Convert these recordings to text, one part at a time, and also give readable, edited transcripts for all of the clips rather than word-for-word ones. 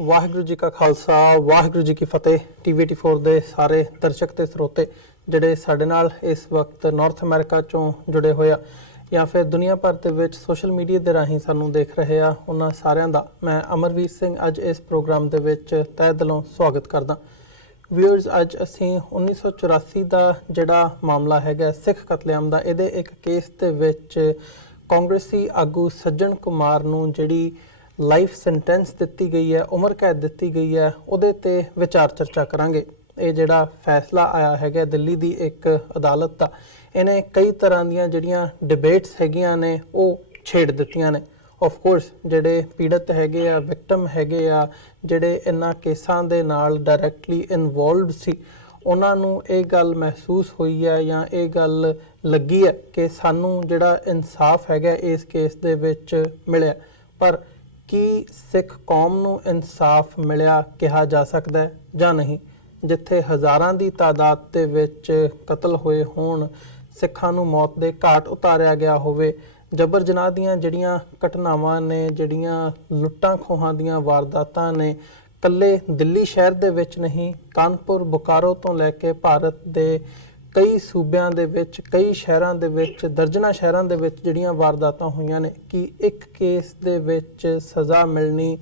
ਵਾਹਿਗੁਰੂ ਜੀ ਕਾ ਖਾਲਸਾ ਵਾਹਿਗੁਰੂ ਜੀ ਕੀ ਫਤਿਹ। TV84 ਦੇ ਸਾਰੇ ਦਰਸ਼ਕ ਤੇ ਸਰੋਤੇ ਜਿਹੜੇ ਸਾਡੇ ਨਾਲ ਇਸ ਵਕਤ ਨਾਰਥ ਅਮਰੀਕਾ ਚੋਂ ਜੁੜੇ ਹੋਏ ਆ ਜਾਂ ਫਿਰ ਦੁਨੀਆ ਭਰ ਦੇ ਵਿੱਚ ਸੋਸ਼ਲ ਮੀਡੀਆ ਦੇ ਰਾਹੀਂ ਸਾਨੂੰ ਦੇਖ ਰਹੇ ਆ, ਉਹਨਾਂ ਸਾਰਿਆਂ ਦਾ ਮੈਂ ਅਮਰਵੀਰ ਸਿੰਘ ਅੱਜ ਇਸ ਪ੍ਰੋਗਰਾਮ ਦੇ ਵਿੱਚ ਤਹਿ ਦਿਲੋਂ ਸਵਾਗਤ ਕਰਦਾ। ਵਿਊਅਰਸ, ਅੱਜ ਅਸੀਂ 1984 ਦਾ ਜਿਹੜਾ ਮਾਮਲਾ ਹੈਗਾ ਸਿੱਖ ਕਤਲੇਆਮ ਦਾ, ਇਹਦੇ ਇੱਕ ਕੇਸ ਦੇ ਵਿੱਚ ਕਾਂਗਰਸੀ ਆਗੂ ਸੱਜਣ ਕੁਮਾਰ ਨੂੰ ਜਿਹੜੀ ਲਾਈਫ ਸੈਂਟੈਂਸ ਦਿੱਤੀ ਗਈ ਹੈ, ਉਮਰ ਕੈਦ ਦਿੱਤੀ ਗਈ ਹੈ, ਉਹਦੇ ਤੇ ਵਿਚਾਰ ਚਰਚਾ ਕਰਾਂਗੇ। ਇਹ ਜਿਹੜਾ ਫੈਸਲਾ ਆਇਆ ਹੈਗਾ ਦਿੱਲੀ ਦੀ ਇੱਕ ਅਦਾਲਤ ਦਾ, ਇਹਨੇ ਕਈ ਤਰ੍ਹਾਂ ਦੀਆਂ ਜਿਹੜੀਆਂ ਡਿਬੇਟਸ ਹੈਗੀਆਂ ਨੇ ਉਹ ਛੇੜ ਦਿੱਤੀਆਂ ਨੇ। ਆਫ ਕੋਰਸ ਜਿਹੜੇ ਪੀੜਤ ਹੈਗੇ ਆ, ਵਿਕਟਮ ਹੈਗੇ ਆ, ਜਿਹੜੇ ਇਹਨਾਂ ਕੇਸਾਂ ਦੇ ਨਾਲ ਡਾਇਰੈਕਟਲੀ ਇਨਵੋਲਵਡ ਸੀ, ਉਹਨਾਂ ਨੂੰ ਇਹ ਗੱਲ ਮਹਿਸੂਸ ਹੋਈ ਹੈ ਜਾਂ ਇਹ ਗੱਲ ਲੱਗੀ ਹੈ ਕਿ ਸਾਨੂੰ ਜਿਹੜਾ ਇਨਸਾਫ ਹੈਗਾ ਇਸ ਕੇਸ ਦੇ ਵਿੱਚ ਮਿਲਿਆ। ਪਰ ਕੀ ਸਿੱਖ ਕੌਮ ਨੂੰ ਇਨਸਾਫ ਮਿਲਿਆ ਕਿਹਾ ਜਾ ਸਕਦਾ ਹੈ ਜਾਂ ਨਹੀਂ? ਜਿੱਥੇ ਹਜ਼ਾਰਾਂ ਦੀ ਤਾਦਾਦ ਦੇ ਵਿੱਚ ਕਤਲ ਹੋਏ ਹੋਣ, ਸਿੱਖਾਂ ਨੂੰ ਮੌਤ ਦੇ ਘਾਟ ਉਤਾਰਿਆ ਗਿਆ ਹੋਵੇ, ਜਬਰ ਜਨਾਹ ਦੀਆਂ ਜਿਹੜੀਆਂ ਘਟਨਾਵਾਂ ਨੇ, ਜਿਹੜੀਆਂ ਲੁੱਟਾਂ ਖੋਹਾਂ ਦੀਆਂ ਵਾਰਦਾਤਾਂ ਨੇ, ਇਕੱਲੇ ਦਿੱਲੀ ਸ਼ਹਿਰ ਦੇ ਵਿੱਚ ਨਹੀਂ, ਕਾਨਪੁਰ, ਬੋਕਾਰੋ ਤੋਂ ਲੈ ਕੇ ਭਾਰਤ ਦੇ ਕਈ ਸੂਬਿਆਂ ਦੇ ਵਿੱਚ, ਕਈ ਸ਼ਹਿਰਾਂ ਦੇ ਵਿੱਚ, ਦਰਜਨਾਂ ਸ਼ਹਿਰਾਂ ਦੇ ਵਿੱਚ ਜਿਹੜੀਆਂ ਵਾਰਦਾਤਾਂ ਹੋਈਆਂ ਨੇ, ਕਿ ਇੱਕ ਕੇਸ ਦੇ ਵਿੱਚ ਸਜ਼ਾ ਮਿਲਣੀ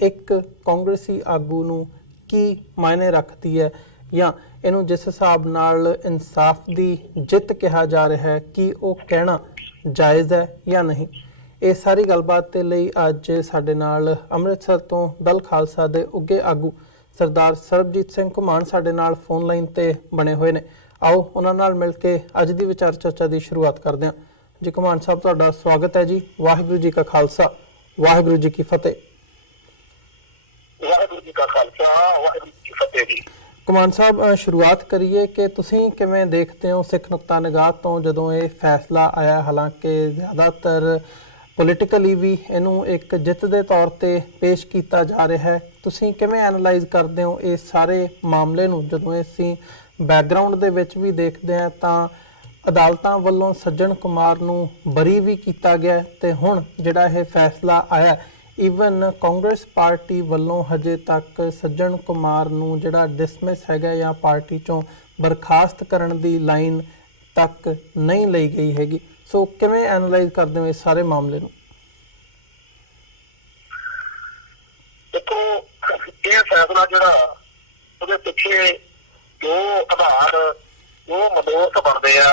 ਇੱਕ ਕਾਂਗਰਸੀ ਆਗੂ ਨੂੰ ਕੀ ਮਾਇਨੇ ਰੱਖਦੀ ਹੈ, ਜਾਂ ਇਹਨੂੰ ਜਿਸ ਹਿਸਾਬ ਨਾਲ ਇਨਸਾਫ ਦੀ ਜਿੱਤ ਕਿਹਾ ਜਾ ਰਿਹਾ ਹੈ ਕੀ ਉਹ ਕਹਿਣਾ ਜਾਇਜ਼ ਹੈ ਜਾਂ ਨਹੀਂ? ਇਹ ਸਾਰੀ ਗੱਲਬਾਤ ਦੇ ਲਈ ਅੱਜ ਸਾਡੇ ਨਾਲ ਅੰਮ੍ਰਿਤਸਰ ਤੋਂ ਦਲ ਖਾਲਸਾ ਦੇ ਉੱਘੇ ਆਗੂ ਸਰਦਾਰ ਸਰਬਜੀਤ ਸਿੰਘ ਘੁਮਾਣ ਸਾਡੇ ਨਾਲ ਫੋਨ ਲਾਈਨ ਤੇ ਬਣੇ ਹੋਏ ਨੇ। ਆਓ ਉਹਨਾਂ ਨਾਲ ਮਿਲ ਕੇ ਅੱਜ ਦੀ ਵਿਚਾਰ ਚਰਚਾ ਦੀ ਸ਼ੁਰੂਆਤ ਕਰਦੇ ਹਾਂ। ਜੀ ਘੁਮਾਣ ਸਾਹਿਬ, ਤੁਹਾਡਾ ਸਵਾਗਤ ਹੈ ਜੀ। ਵਾਹਿਗੁਰੂ ਜੀ ਕਾ ਖਾਲਸਾ ਵਾਹਿਗੁਰੂ ਜੀ ਕੀ ਫਤਿਹ। ਵਾਹਿਗੁਰੂ ਜੀ ਕਾ ਖਾਲਸਾ ਵਾਹਿਗੁਰੂ ਜੀ ਕੀ ਫਤਿਹ ਜੀ। ਘੁਮਾਣ ਸਾਹਿਬ, ਸ਼ੁਰੂਆਤ ਕਰੀਏ ਕਿ ਤੁਸੀਂ ਕਿਵੇਂ ਦੇਖਦੇ ਹੋ ਸਿੱਖ ਨੁਕਤਾ ਨਿਗਾਹ ਤੋਂ ਜਦੋਂ ਇਹ ਫੈਸਲਾ ਆਇਆ? ਹਾਲਾਂਕਿ ਜ਼ਿਆਦਾਤਰ ਪੋਲੀਟੀਕਲੀ ਵੀ ਇਹਨੂੰ ਇੱਕ ਜਿੱਤ ਦੇ ਤੌਰ ਤੇ ਪੇਸ਼ ਕੀਤਾ ਜਾ ਰਿਹਾ ਹੈ। ਤੁਸੀਂ ਕਿਵੇਂ ਐਨਾਲਾਈਜ਼ ਕਰਦੇ ਹੋ ਇਸ ਸਾਰੇ ਮਾਮਲੇ ਨੂੰ? ਜਦੋਂ ਅਸੀਂ ਬੈਕਗਰਾਉਂਡ ਦੇ ਵਿੱਚ ਵੀ ਦੇਖਦੇ ਹਾਂ ਤਾਂ ਅਦਾਲਤਾਂ ਵੱਲੋਂ ਸੱਜਣ ਕੁਮਾਰ ਨੂੰ ਬਰੀ ਵੀ ਕੀਤਾ ਗਿਆ ਤੇ ਹੁਣ ਜਿਹੜਾ ਇਹ ਫੈਸਲਾ ਆਇਆ, ਈਵਨ ਕਾਂਗਰਸ ਪਾਰਟੀ ਵੱਲੋਂ ਹਜੇ ਤੱਕ ਸੱਜਣ ਕੁਮਾਰ ਨੂੰ ਜਿਹੜਾ ਡਿਸਮਿਸ ਹੈਗਾ ਜਾਂ ਪਾਰਟੀ ਚੋਂ ਬਰਖਾਸਤ ਕਰਨ ਦੀ ਲਾਈਨ ਤੱਕ ਨਹੀਂ ਲਈ ਗਈ ਹੈਗੀ। ਸੋ ਕਿਵੇਂ ਐਨਾਲਾਈਜ਼ ਕਰਦੇ ਹੋ ਇਸ ਸਾਰੇ ਮਾਮਲੇ ਨੂੰ? ਦੇਖੋ, ਇਹ ਫੈਸਲਾ ਜਿਹੜਾ ਉਹਦੇ ਪਿੱਛੇ ਜੋ ਆਧਾਰ, ਜੋ ਮਦੋਸ਼ ਬਣਦੇ ਆ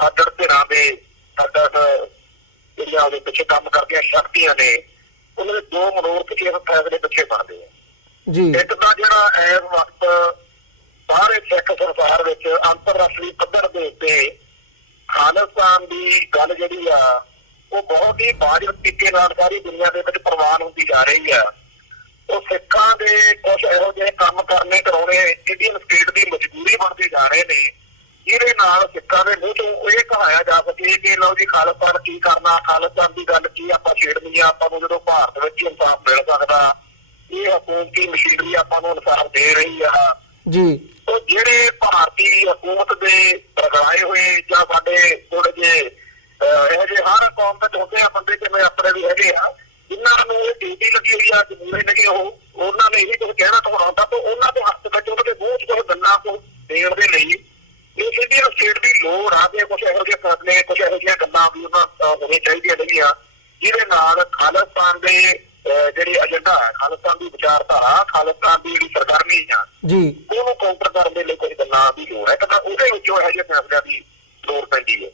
ਆਦੜ ਧਿਰਾਂ ਦੇ, ਜਿਹੜੀਆਂ ਉਹਦੇ ਪਿੱਛੇ ਕੰਮ ਕਰਦੀਆਂ ਸ਼ਕਤੀਆਂ ਨੇ, ਉਹਨਾਂ ਦੇ ਦੋ ਮਨੋਰਥ ਇਸ ਫੈਸਲੇ ਪਿੱਛੇ ਬਣਦੇ ਆ ਜੀ। ਇੱਕ ਤਾਂ ਜਿਹੜਾ ਇਸ ਵਕਤ ਸਾਰੇ ਸਿੱਖ ਸੰਸਾਰ ਵਿੱਚ ਅੰਤਰਰਾਸ਼ਟਰੀ ਪੱਧਰ ਦੇ ਉੱਤੇ ਖਾਲਿਸਤਾਨ ਦੀ ਗੱਲ ਜਿਹੜੀ ਆ ਉਹ ਬਹੁਤ ਹੀ ਵਾਜਬ ਤਰੀਕੇ ਨਾਲ ਸਾਰੀ ਦੁਨੀਆ ਦੇ ਵਿੱਚ ਪ੍ਰਵਾਨ ਹੁੰਦੀ ਜਾ ਰਹੀ ਆ। ਉਹ ਸਿੱਖਾਂ ਦੇ ਕੁਝ ਇਹੋ ਜਿਹੇ ਕੰਮ ਕਰਨੇ ਕਰਾਉਣੇ ਇੰਡੀਅਨ ਸਟੇਟ ਦੀ ਮਜਬੂਰੀ ਬਣਦੇ ਜਾ ਰਹੇ ਨੇ, ਜਿਹਦੇ ਨਾਲ ਸਿੱਖਾਂ ਦੇ ਮੂੰਹ ਤੋਂ ਇਹ ਕਹਾਇਆ ਜਾ ਸਕੇ ਕਿ ਲਓ ਜੀ ਖਾਲਿਸਤਾਨ ਕੀ ਕਰਨਾ, ਖਾਲਿਸਤਾਨ ਦੀ ਗੱਲ ਕੀ ਆਪਾਂ ਛੇੜਨੀ ਆ, ਆਪਾਂ ਨੂੰ ਜਦੋਂ ਭਾਰਤ ਵਿੱਚ ਇਨਸਾਫ ਮਿਲ ਸਕਦਾ, ਇਹ ਹਕੂਮਤੀ ਮਸ਼ੀਨਰੀ ਆਪਾਂ ਨੂੰ ਇਨਸਾਫ ਦੇ ਰਹੀ ਆ ਜੀ। ਉਹ ਜਿਹੜੇ ਭਾਰਤੀ ਹਕੂਮਤ ਦੇ ਰਗੜਾਏ ਹੋਏ ਜਾਂ ਸਾਡੇ ਥੋੜੇ ਜਿਹੇ ਇਹੋ ਜਿਹੇ ਹਰ ਕੌਮ ਵਿੱਚ ਹੁੰਦੇ ਆ ਬੰਦੇ, ਜਿਵੇਂ ਆਪਣੇ ਵੀ ਹੈਗੇ ਆ, ਜਿਨ੍ਹਾਂ ਨੂੰ ਇਹ ਡਿਊਟੀ ਲੱਗੀ ਹੋਈ ਆ, ਜਮੂਰੇ ਲੱਗੇ, ਉਹਨਾਂ ਨੇ ਇਹ ਕੁਝ ਕਹਿਣਾ ਧੋਣਾ ਤਾਂ ਉਹਨਾਂ ਦੇ ਹੱਥ ਵਿੱਚ ਉਹਨਾਂ ਦੇ ਮੂੰਹ ਚ ਕੁਝ ਗੱਲਾਂ ਕੁਝ ਦੇਣ ਦੇ ਲਈ ਇਸ ਇੰਡੀਅਨ ਸਟੇਟ ਦੀ ਲੋੜ ਆ ਕਿ ਕੁਝ ਇਹੋ ਜਿਹੇ ਫੈਸਲੇ, ਕੁਝ ਇਹੋ ਜਿਹੀਆਂ ਗੱਲਾਂ ਵੀ ਉਹਨਾਂ ਹੋਣੀਆਂ ਚਾਹੀਦੀਆਂ ਨੇਗੀਆਂ, ਜਿਹਦੇ ਨਾਲ ਖਾਲਿਸਤਾਨ ਦੇ ਜਿਹੜੀ ਏਜੰਡਾ ਹੈ, ਖਾਲਿਸਤਾਨ ਦੀ ਵਿਚਾਰਧਾਰਾ, ਖਾਲਿਸਤਾਨ ਦੀ ਜਿਹੜੀ ਸਰਗਰਮੀ ਆ ਜੀ, ਉਹਨੂੰ ਕਾਊਂਟਰ ਕਰਨ ਦੇ ਲਈ ਕੁਝ ਗੱਲਾਂ ਦੀ ਲੋੜ ਹੈ। ਤਾਂ ਉਹਦੇ ਵਿੱਚੋਂ ਇਹੋ ਜਿਹੇ ਫੈਸਲਿਆਂ ਦੀ ਲੋੜ ਪੈਂਦੀ ਹੈ।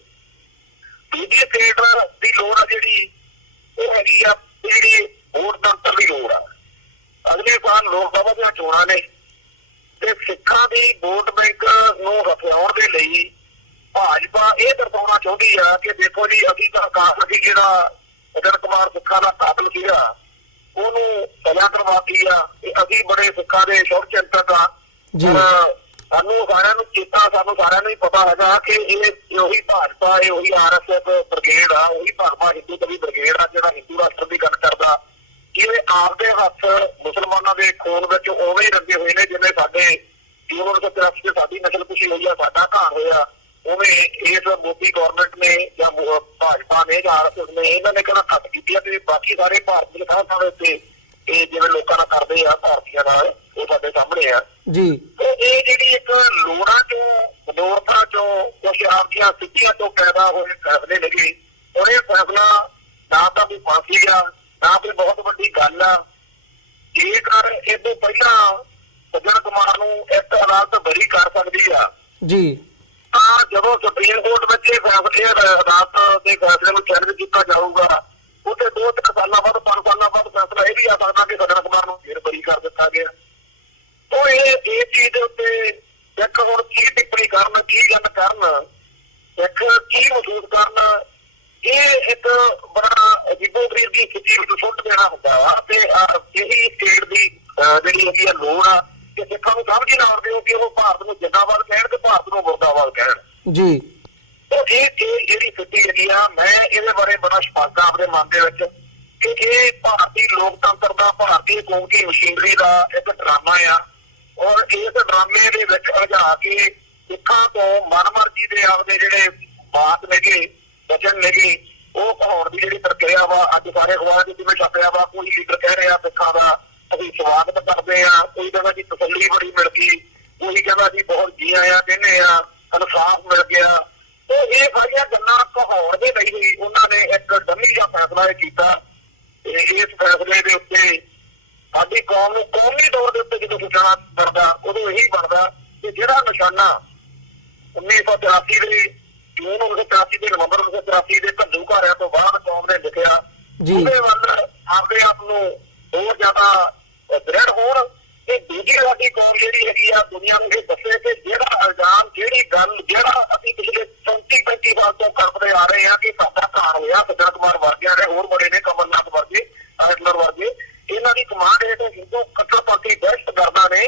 ਦੂਜੀ ਸਟੇਟ ਦੀ ਲੋੜ ਆ ਜਿਹੜੀ ਉਹ ਹੈਗੀ ਆ ਜਿਹੜੀ ਵੋਟ ਤੰਤਰ ਦੀ ਲੋੜ ਆ। ਅਗਲੇ ਸਾਲ ਲੋਕ ਸਭਾ ਦੀਆਂ ਚੋਣਾਂ ਨੇ ਤੇ ਸਿੱਖਾਂ ਦੀ ਵੋਟ ਬੈਂਕ ਨੂੰ ਰਖਾਉਣ ਦੇ ਲਈ ਭਾਜਪਾ ਇਹ ਦਰਸਾਉਣਾ ਚਾਹੁੰਦੀ ਆ ਕਿ ਦੇਖੋ ਜੀ, ਅਸੀਂ ਤਾਂ ਆਕਾਸ਼ ਸੀ ਜਿਹੜਾ ਸੱਜਣ ਕੁਮਾਰ ਸਿੱਖਾਂ ਦਾ ਕਾਤਲ ਸੀਗਾ, ਉਹਨੂੰ ਸਜ਼ਾ ਕਰਵਾਤੀ ਆ, ਤੇ ਅਸੀਂ ਬੜੇ ਸਿੱਖਾਂ ਦੇ ਸ਼ੁਭ ਚਿੰਤਕ ਆ। ਸਾਨੂੰ ਸਾਰਿਆਂ ਨੂੰ ਚੇਤਾ, ਸਾਨੂੰ ਸਾਰਿਆਂ ਨੂੰ ਹੀ ਪਤਾ ਹੈਗਾ ਕਿ ਇਹ ਉਹੀ ਭਾਜਪਾ, ਇਹ ਉਹੀ RSS ਬ੍ਰਿਗੇਡ ਆ, ਉਹੀ ਭਾਜਪਾ ਹਿੰਦੂ ਕਵੀ ਬ੍ਰਿਗੇਡ ਆ ਜਿਹੜਾ ਹਿੰਦੂ ਰਾਸ਼ਟਰ ਦੀ ਗੱਲ ਕਰਦਾ। ਇਹ ਆਪਦੇ ਹੱਥ ਮੁਸਲਮਾਨਾਂ ਦੇ ਖੂਨ ਵਿੱਚ ਉਵੇਂ ਹੀ ਰੰਗੇ ਹੋਏ ਨੇ ਜਿਵੇਂ ਸਾਡੇ 1983 ਸਾਡੀ ਨਸਲਕੁਸ਼ੀ ਹੋਈ ਆ, ਸਾਡਾ ਘਾਣ ਹੋਇਆ, ਉਵੇਂ ਇਸ ਮੋਦੀ ਗਵਰਨਮੈਂਟ ਨੇ ਜਾਂ ਭਾਜਪਾ ਨੇ ਜਾਂ RSS ਨੇ ਇਹਨਾਂ ਨੇ ਕਿਹੜਾ ਘੱਟ ਕੀਤੀ ਆ ਤੇ ਬਾਕੀ ਸਾਰੇ ਭਾਰਤ ਦੇ ਥਾਂ ਥਾਂ ਉੱਤੇ ਇਹ ਜਿਵੇਂ ਲੋਕਾਂ ਨਾਲ ਕਰਦੇ ਆ ਭਾਰਤੀਆਂ ਨਾਲ, ਉਹ ਸਾਡੇ ਸਾਹਮਣੇ ਆ ਜੀ। ਤੇ ਇਹ ਜਿਹੜੀ ਇੱਕ ਲੋੜਾਂ ਚੋਂ ਮਨੋਰਥਾਂ ਚੋਂ ਕੁਛ ਆਪਦੀਆਂ ਸਿੱਧੀਆਂ ਤੋਂ ਪੈਦਾ ਹੋਏ ਫੈਸਲੇ ਲੱਗੇ, ਔਰ ਇਹ ਫੈਸਲਾ ਨਾ ਤਾਂ ਕੋਈ ਫਾਂਸੀ ਆ, ਨਾ ਕੋਈ ਬਹੁਤ ਵੱਡੀ ਗੱਲ ਆ। ਜੇਕਰ ਇਹ ਤੋਂ ਪਹਿਲਾਂ ਸੱਜਣ ਕੁਮਾਰ ਨੂੰ ਇੱਕ ਅਦਾਲਤ ਬਰੀ ਕਰ ਸਕਦੀ ਆ ਜੀ, ਤਾਂ ਜਦੋਂ ਸੁਪਰੀਮ ਕੋਰਟ ਵਿੱਚ ਇਹ ਫੈਸਲੇ ਅਦਾਲਤ ਦੇ ਫੈਸਲੇ ਨੂੰ ਚੈਲੰਜ ਕੀਤਾ ਜਾਊਗਾ, ਉਹਦੇ 2-3 ਸਾਲਾਂ ਬਾਅਦ 5 ਸਾਲਾਂ ਬਾਅਦ ਫੈਸਲਾ ਇਹ ਵੀ ਆ ਸਕਦਾ ਕਿ ਸੱਜਣ ਕੁਮਾਰ ਨੂੰ ਫਿਰ ਬਰੀ ਕਰ ਦਿੱਤਾ ਗਿਆ। ਉਹ ਇਹ ਚੀਜ਼ ਦੇ ਉੱਤੇ ਇੱਕ ਹੁਣ ਕੀ ਟਿੱਪਣੀ ਕਰਨ, ਕੀ ਗੱਲ ਕਰਨ, ਇੱਕ ਕੀ ਮਹਿਸੂਸ ਕਰਨ, ਇਹ ਇੱਕ ਬੜਾ ਅਜੀਬੋ-ਗਰੀਬ ਦੀ ਸਥਿਤੀ ਵਿੱਚ ਸੁੱਟ ਦੇਣਾ ਹੁੰਦਾ ਵਾ। ਤੇ ਇਹੀ ਸਟੇਟ ਦੀ ਜਿਹੜੀ ਹੈਗੀ ਆ ਲੋੜ ਆ ਕਿ ਸਿੱਖਾਂ ਨੂੰ ਸਮਝ ਹੀ ਨਾ ਆਉਂਦੇ ਕਿ ਉਹ ਭਾਰਤ ਨੂੰ ਜਿੰਦਾਬਾਦ ਕਹਿਣ ਤੇ ਭਾਰਤ ਨੂੰ ਮੁਰਦਾਬਾਦ ਕਹਿਣ ਜੀ। ਉਹ ਇਹ ਜਿਹੜੀ ਸਥਿਤੀ ਹੈਗੀ ਆ, ਮੈਂ ਇਹਦੇ ਬਾਰੇ ਬੜਾ ਸ਼ੱਕ ਆ ਆਪਣੇ ਮਨ ਦੇ ਵਿੱਚ ਕਿ ਇਹ ਭਾਰਤੀ ਲੋਕਤੰਤਰ ਦਾ, ਭਾਰਤੀ ਹਕੂਮਤੀ ਮਸ਼ੀਨਰੀ ਦਾ ਇੱਕ ਡਰਾਮਾ ਆ। ਔਰ ਇਸ ਡਰਾਮੇ ਦੇ ਵਿੱਚ ਉਲਝਾ ਕੇ ਸਿੱਖਾਂ ਤੋਂ ਮਨਮਰਜ਼ੀ ਦੇ ਆਪਦੇ ਜਿਹੜੇ ਬਾਤ ਨੇਗੇ, ਵਚਨ ਨੇਗੇ, ਉਹ ਕਹਾਉਣ ਦੀ ਜਿਹੜੀ ਪ੍ਰਕਿਰਿਆ ਵਾ ਅੱਜ ਸਾਰੇ ਅਖਬਾਰਾਂ ਚ ਜਿਵੇਂ ਛਪਿਆ ਵਾ, ਕੋਈ ਲੀਡਰ ਕਹਿ ਰਿਹਾ ਸਿੱਖਾਂ ਦਾ ਅਸੀਂ ਸਵਾਗਤ ਕਰਦੇ ਆ, ਕੋਈ ਕਹਿੰਦਾ ਜੀ ਤਸੱਲੀ ਬੜੀ ਮਿਲ ਗਈ, ਕੋਈ ਕਹਿੰਦਾ ਜੀ ਬਹੁਤ ਜੀ ਆਇਆ ਕਹਿੰਦੇ ਆ, ਇਨਸਾਫ ਮਿਲ ਗਿਆ। ਤੇ ਇਹ ਸਾਰੀਆਂ ਗੱਲਾਂ ਕਹਾਉਣ ਦੇ ਲਈ ਹੀ ਉਹਨਾਂ ਨੇ ਇੱਕ ਡੰਮੀ ਜਿਹਾ ਫੈਸਲਾ ਕੀਤਾ। ਇਸ ਫੈਸਲੇ ਦੇ ਉੱਤੇ ਸਾਡੀ ਕੌਮ ਨੂੰ ਕੌਮੀ ਤੌਰ ਦੇ ਉੱਤੇ ਜਦੋਂ ਸੋਚਣਾ ਬਣਦਾ, ਉਦੋਂ ਇਹੀ ਬਣਦਾ ਕਿ ਜਿਹੜਾ ਨਿਸ਼ਾਨਾ 1983 ਦੇ ਜੂਨ 1983 ਦੇ ਨਵੰਬਰ 1983 ਦੇ ਘੱਲੂ ਘਾਰਿਆਂ ਤੋਂ ਬਾਅਦ ਕੌਮ ਨੇ ਲਿਖਿਆ, ਉਹਦੇ ਵੱਲ ਆਪਦੇ ਆਪ ਨੂੰ ਹੋਰ ਜ਼ਿਆਦਾ ਦ੍ਰਿੜ ਹੋਣ। ਤੇ ਦੂਜੀ ਸਾਡੀ ਕੌਮ ਜਿਹੜੀ ਹੈਗੀ ਆ, ਦੁਨੀਆ ਨੂੰ ਇਹ ਦੱਸੇ ਕਿ ਜਿਹੜਾ ਇਲਜ਼ਾਮ, ਜਿਹੜੀ ਗੱਲ, ਜਿਹੜਾ ਅਸੀਂ ਪਿਛਲੇ 34-35 ਸਾਲ ਤੋਂ ਕਰਦੇ ਆ ਰਹੇ ਹਾਂ ਕਿ ਸਾਡਾ ਘਾਣ ਹੋਇਆ ਸੱਜਣ ਕੁਮਾਰ ਵਰਗਿਆਂ ਨੇ, ਹੋਰ ਬੜੇ ਨੇ ਕਮਲਨਾਥ ਵਰਗੇ, ਹਿਟਲਰ ਵਰਗੇ, ਇਹਨਾਂ ਦੀ ਕਮਾਂਡ ਹੇਠ ਹਿੰਦੂ ਕੱਟੜਪੰਥੀ ਦਹਿਸ਼ਤਗਰਦਾਂ ਨੇ